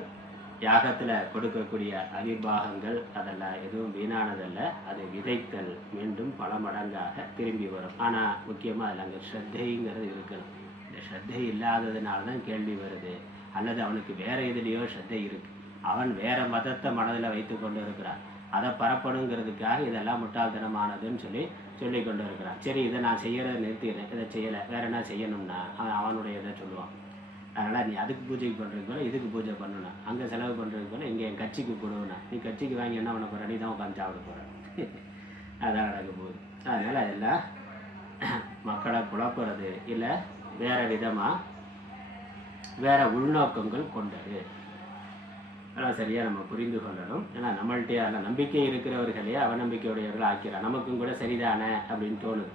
யாகத்தில் கொடுக்கக்கூடிய அவிர்வாகங்கள் அதெல்லாம் எதுவும் வீணானதல்ல. அது விதைத்தல் மீண்டும் பல மடங்காக திரும்பி வரும். ஆனால் முக்கியமாக அதில் அங்கே ஸ்ரத்தைங்கிறது இருக்கணும். இந்த ஸ்ரத்தை இல்லாததுனால தான் கேள்வி வருது. அல்லது அவனுக்கு வேறு எதுலேயோ ஸ்ரத்தை இருக்குது, அவன் வேறு மதத்தை மனதில் வைத்து கொண்டு இருக்கிறான், அதை பரப்பணுங்கிறதுக்காக இதெல்லாம் முட்டாள்தனமானதுன்னு சொல்லி கொண்டு இருக்கிறான். சரி, இதை நான் செய்கிறத நிறுத்திக்கிறேன், இதை செய்யலை, வேறு என்ன செய்யணும்னா அவனுடைய இதை சொல்லுவான். அதனால் நீ அதுக்கு பூஜைக்கு பண்ணுறதுக்கு போல இதுக்கு பூஜை பண்ணணும், அங்கே செலவு பண்ணுறதுக்கு போல இங்கே என் கட்சிக்கு கொடுவேண்ணா, நீ கட்சிக்கு வாங்கி என்ன பண்ண போகிற, நீ தான் உட்காந்து சாப்பிட போகிற. அதான் நடக்க போகுது. அதனால் அதெல்லாம் மக்களை குழப்புறது இல்லை, வேறு விதமாக வேறு உள்நோக்கங்கள் கொண்டது. அதெல்லாம் சரியாக நம்ம புரிந்து கொள்ளணும். ஏன்னா நம்மள்கிட்டயே அதில் நம்பிக்கை இருக்கிறவர்களையே அவநம்பிக்கையுடையவர்கள் ஆக்கிறான். நமக்கும் கூட சரிதானே அப்படின்னு தோணுது.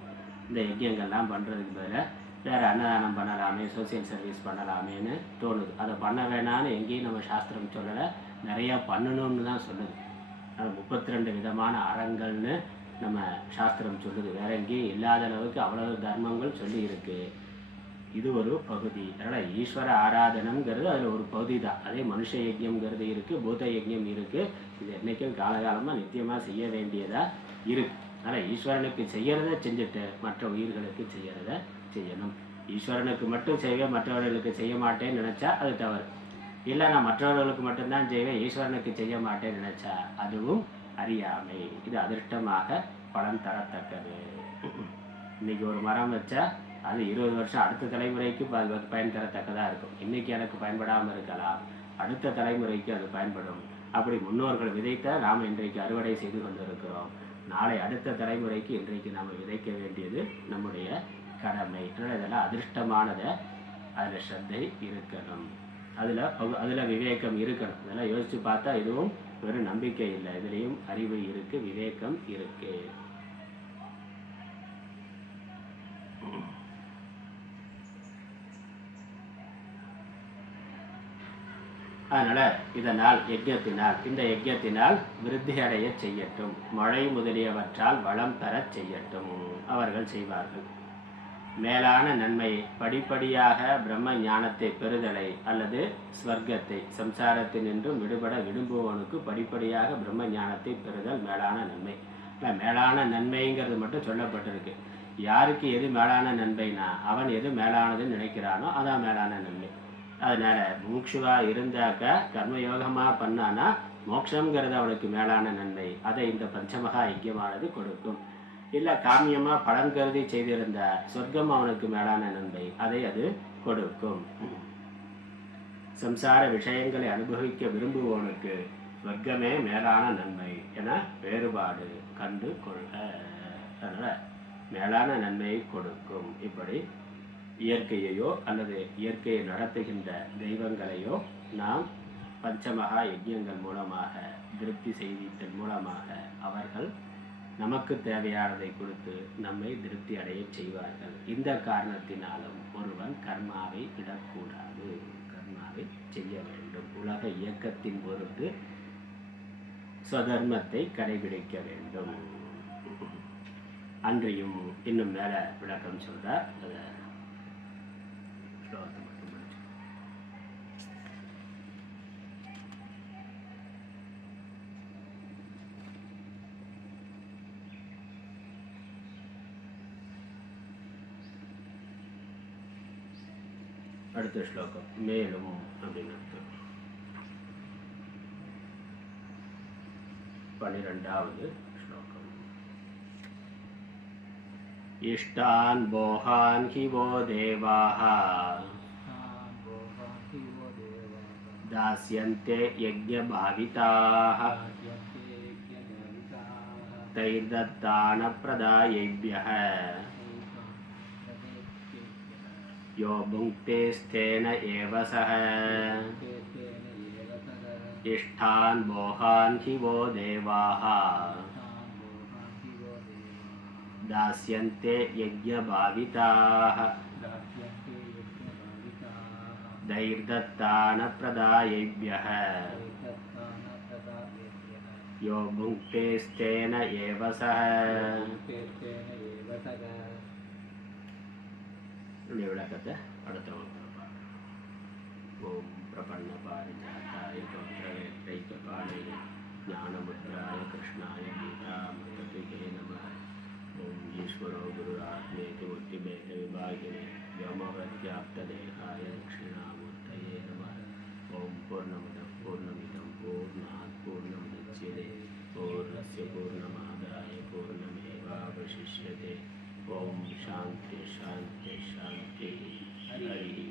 இந்த யஜ்யங்கள்லாம் பண்ணுறதுக்கு பதிலாக வேறு அன்னதானம் பண்ணலாமே, சோசியல் சர்வீஸ் பண்ணலாமேன்னு தோணுது. அதை பண்ண வேணான்னு எங்கேயும் நம்ம சாஸ்திரம் சொல்லலை, நிறையா பண்ணணும்னு தான் சொல்லுது. அது 32 விதமான அறங்கள்னு நம்ம சாஸ்திரம் சொல்லுது. வேற எங்கேயும் இல்லாத அளவுக்கு அவ்வளவு தர்மங்கள் சொல்லி இருக்கு. இது ஒரு பகுதி. அதனால் ஈஸ்வர ஆராதனங்கிறது அதில் ஒரு பகுதி தான். அதே மனுஷ யஜ்யம்ங்கிறது இருக்குது, பூத யஜ்யம் இருக்குது. இது என்றைக்கும் காலகாலமாக நித்தியமாக செய்ய வேண்டியதாக இருக்குது. அதனால் ஈஸ்வரனுக்கு செய்கிறத செஞ்சுட்டு மற்ற உயிர்களுக்கு செய்கிறத செய்யணும். ஈஸ்வரனுக்கு மட்டும் செய்வேன், மற்றவர்களுக்கு செய்ய மாட்டேன்னு நினச்சா அது தவறு. இல்லை நான் மற்றவர்களுக்கு மட்டும்தான் செய்வேன், ஈஸ்வரனுக்கு செய்ய மாட்டேன்னு நினச்சா அதுவும் அறியாமை. இது அதிர்ஷ்டமாக பலன் தரத்தக்கது. இன்றைக்கி ஒரு மரம் வச்சா அது 20 வருஷம் அடுத்த தலைமுறைக்கு பயன் தரத்தக்கதாக இருக்கும். இன்றைக்கி எனக்கு பயன்படாமல் இருக்கலாம், அடுத்த தலைமுறைக்கு அது பயன்படும். அப்படி முன்னோர்கள் விதைத்த நாம் இன்றைக்கு அறுவடை செய்து கொண்டிருக்கிறோம். நாளை அடுத்த தலைமுறைக்கு இன்றைக்கு நாம் விதைக்க வேண்டியது நம்முடைய கடமை. அதனால் இதெல்லாம் அதிர்ஷ்டமானதை அதில் ஸ்ரத்தை இருக்கணும், அதில் விவேகம் இருக்கணும். இதெல்லாம் யோசித்து பார்த்தா இதுவும் வெறும் நம்பிக்கை இல்லை, இதுலேயும் அறிவு இருக்குது, விவேகம் இருக்குது. அதனால் இதனால் இந்த யஜ்யத்தினால் விருத்தி அடைய செய்யட்டும், மழை முதலியவற்றால் வளம் பெறச் செய்யட்டும். அவர்கள் செய்வார்கள். மேலான நன்மை படிப்படியாக பிரம்ம ஞானத்தை பெறுதலை அல்லது ஸ்வர்க்கத்தை, சம்சாரத்தினின்றும் விடுபட விரும்புவனுக்கு படிப்படியாக பிரம்ம ஞானத்தை பெறுதல் மேலான நன்மை. இல்லை, மேலான நன்மைங்கிறது மட்டும் சொல்லப்பட்டிருக்கு. யாருக்கு எது மேலான நன்மைனா அவன் எது மேலானதுன்னு நினைக்கிறானோ அதான் மேலான நன்மை. அதனால் மூக்ஷுவாக இருந்தாக்க கர்மயோகமாக பண்ணானா மோட்சங்கிறது அவனுக்கு மேலான நன்மை. அதை இந்த பஞ்சமகா யஜ்யமானது கொடுக்கும். இல்லை காமியமாக பலன் கருதி செய்திருந்த சொர்க்கம் அவனுக்கு மேலான நன்மை, அதை அது கொடுக்கும். சம்சார விஷயங்களை அனுபவிக்க விரும்புவோனுக்கு சொர்க்கமே மேலான நன்மை என வேறுபாடு கண்டு கொள்க. அதனால் மேலான நன்மையை கொடுக்கும். இப்படி இயற்கையையோ அல்லது இயற்கையை நடத்துகின்ற தெய்வங்களையோ நாம் பஞ்சமகா யஜ்யங்கள் மூலமாக திருப்தி செய்தல் மூலமாக அவர்கள் நமக்கு தேவையானதை கொடுத்து நம்மை திருப்தி அடைய செய்வார்கள். இந்த காரணத்தினாலும் ஒருவன் கர்மாவை விடக்கூடாது, கர்மாவை செய்ய வேண்டும். உலக இயக்கத்தின் பொருட்டு ஸ்வதர்மத்தை கடைபிடிக்க வேண்டும். அன்றியும் இன்னும் மேல விளக்கம் சொல்றார். அதை ஸ்லோகத்தை மட்டும் படிச்சு. அடுத்த ஸ்லோகம் மேலும் அப்படின்னு அர்த்தம். 12வது ஸ்லோகம். இஷ்டான் போகான் ஹி वो देवाः दास्यन्ते यज्ञभाविताः तैर्दत्तानप्रदायेभ्यः यो भुङ्क्ते स्तेन एव सः इष्टान् बोहान् हि वो देवाः दास्यन्ते यज्ञभाविताः दैर्दत्तानप्रदायेभ्यः यो भुङ्क्ते स्तेन एव सः. விளக்கத்தை அடுத்த வகுப்பில். ஓம் பிரபன்ன பாரிஜாதாய கோத்ரவேத்ரைகபாலய ஞானமுத்ராய கிருஷ்ணாய கீதாமிருதே நமः. ஓம் ஈஸ்வரோ குருராத்மேதி முக்திபேத விபாகினே व्योमवत्याप्तदेहाय दक्षिणामूर्तये नमः. ओम पूर्णमदः पूर्णमिदं पूर्णात् पूर्णमुदच्यते पूर्णस्य पूर्णमादाय पूर्णमेवावशिष्यते. ओम शांति शांति शांति. हरि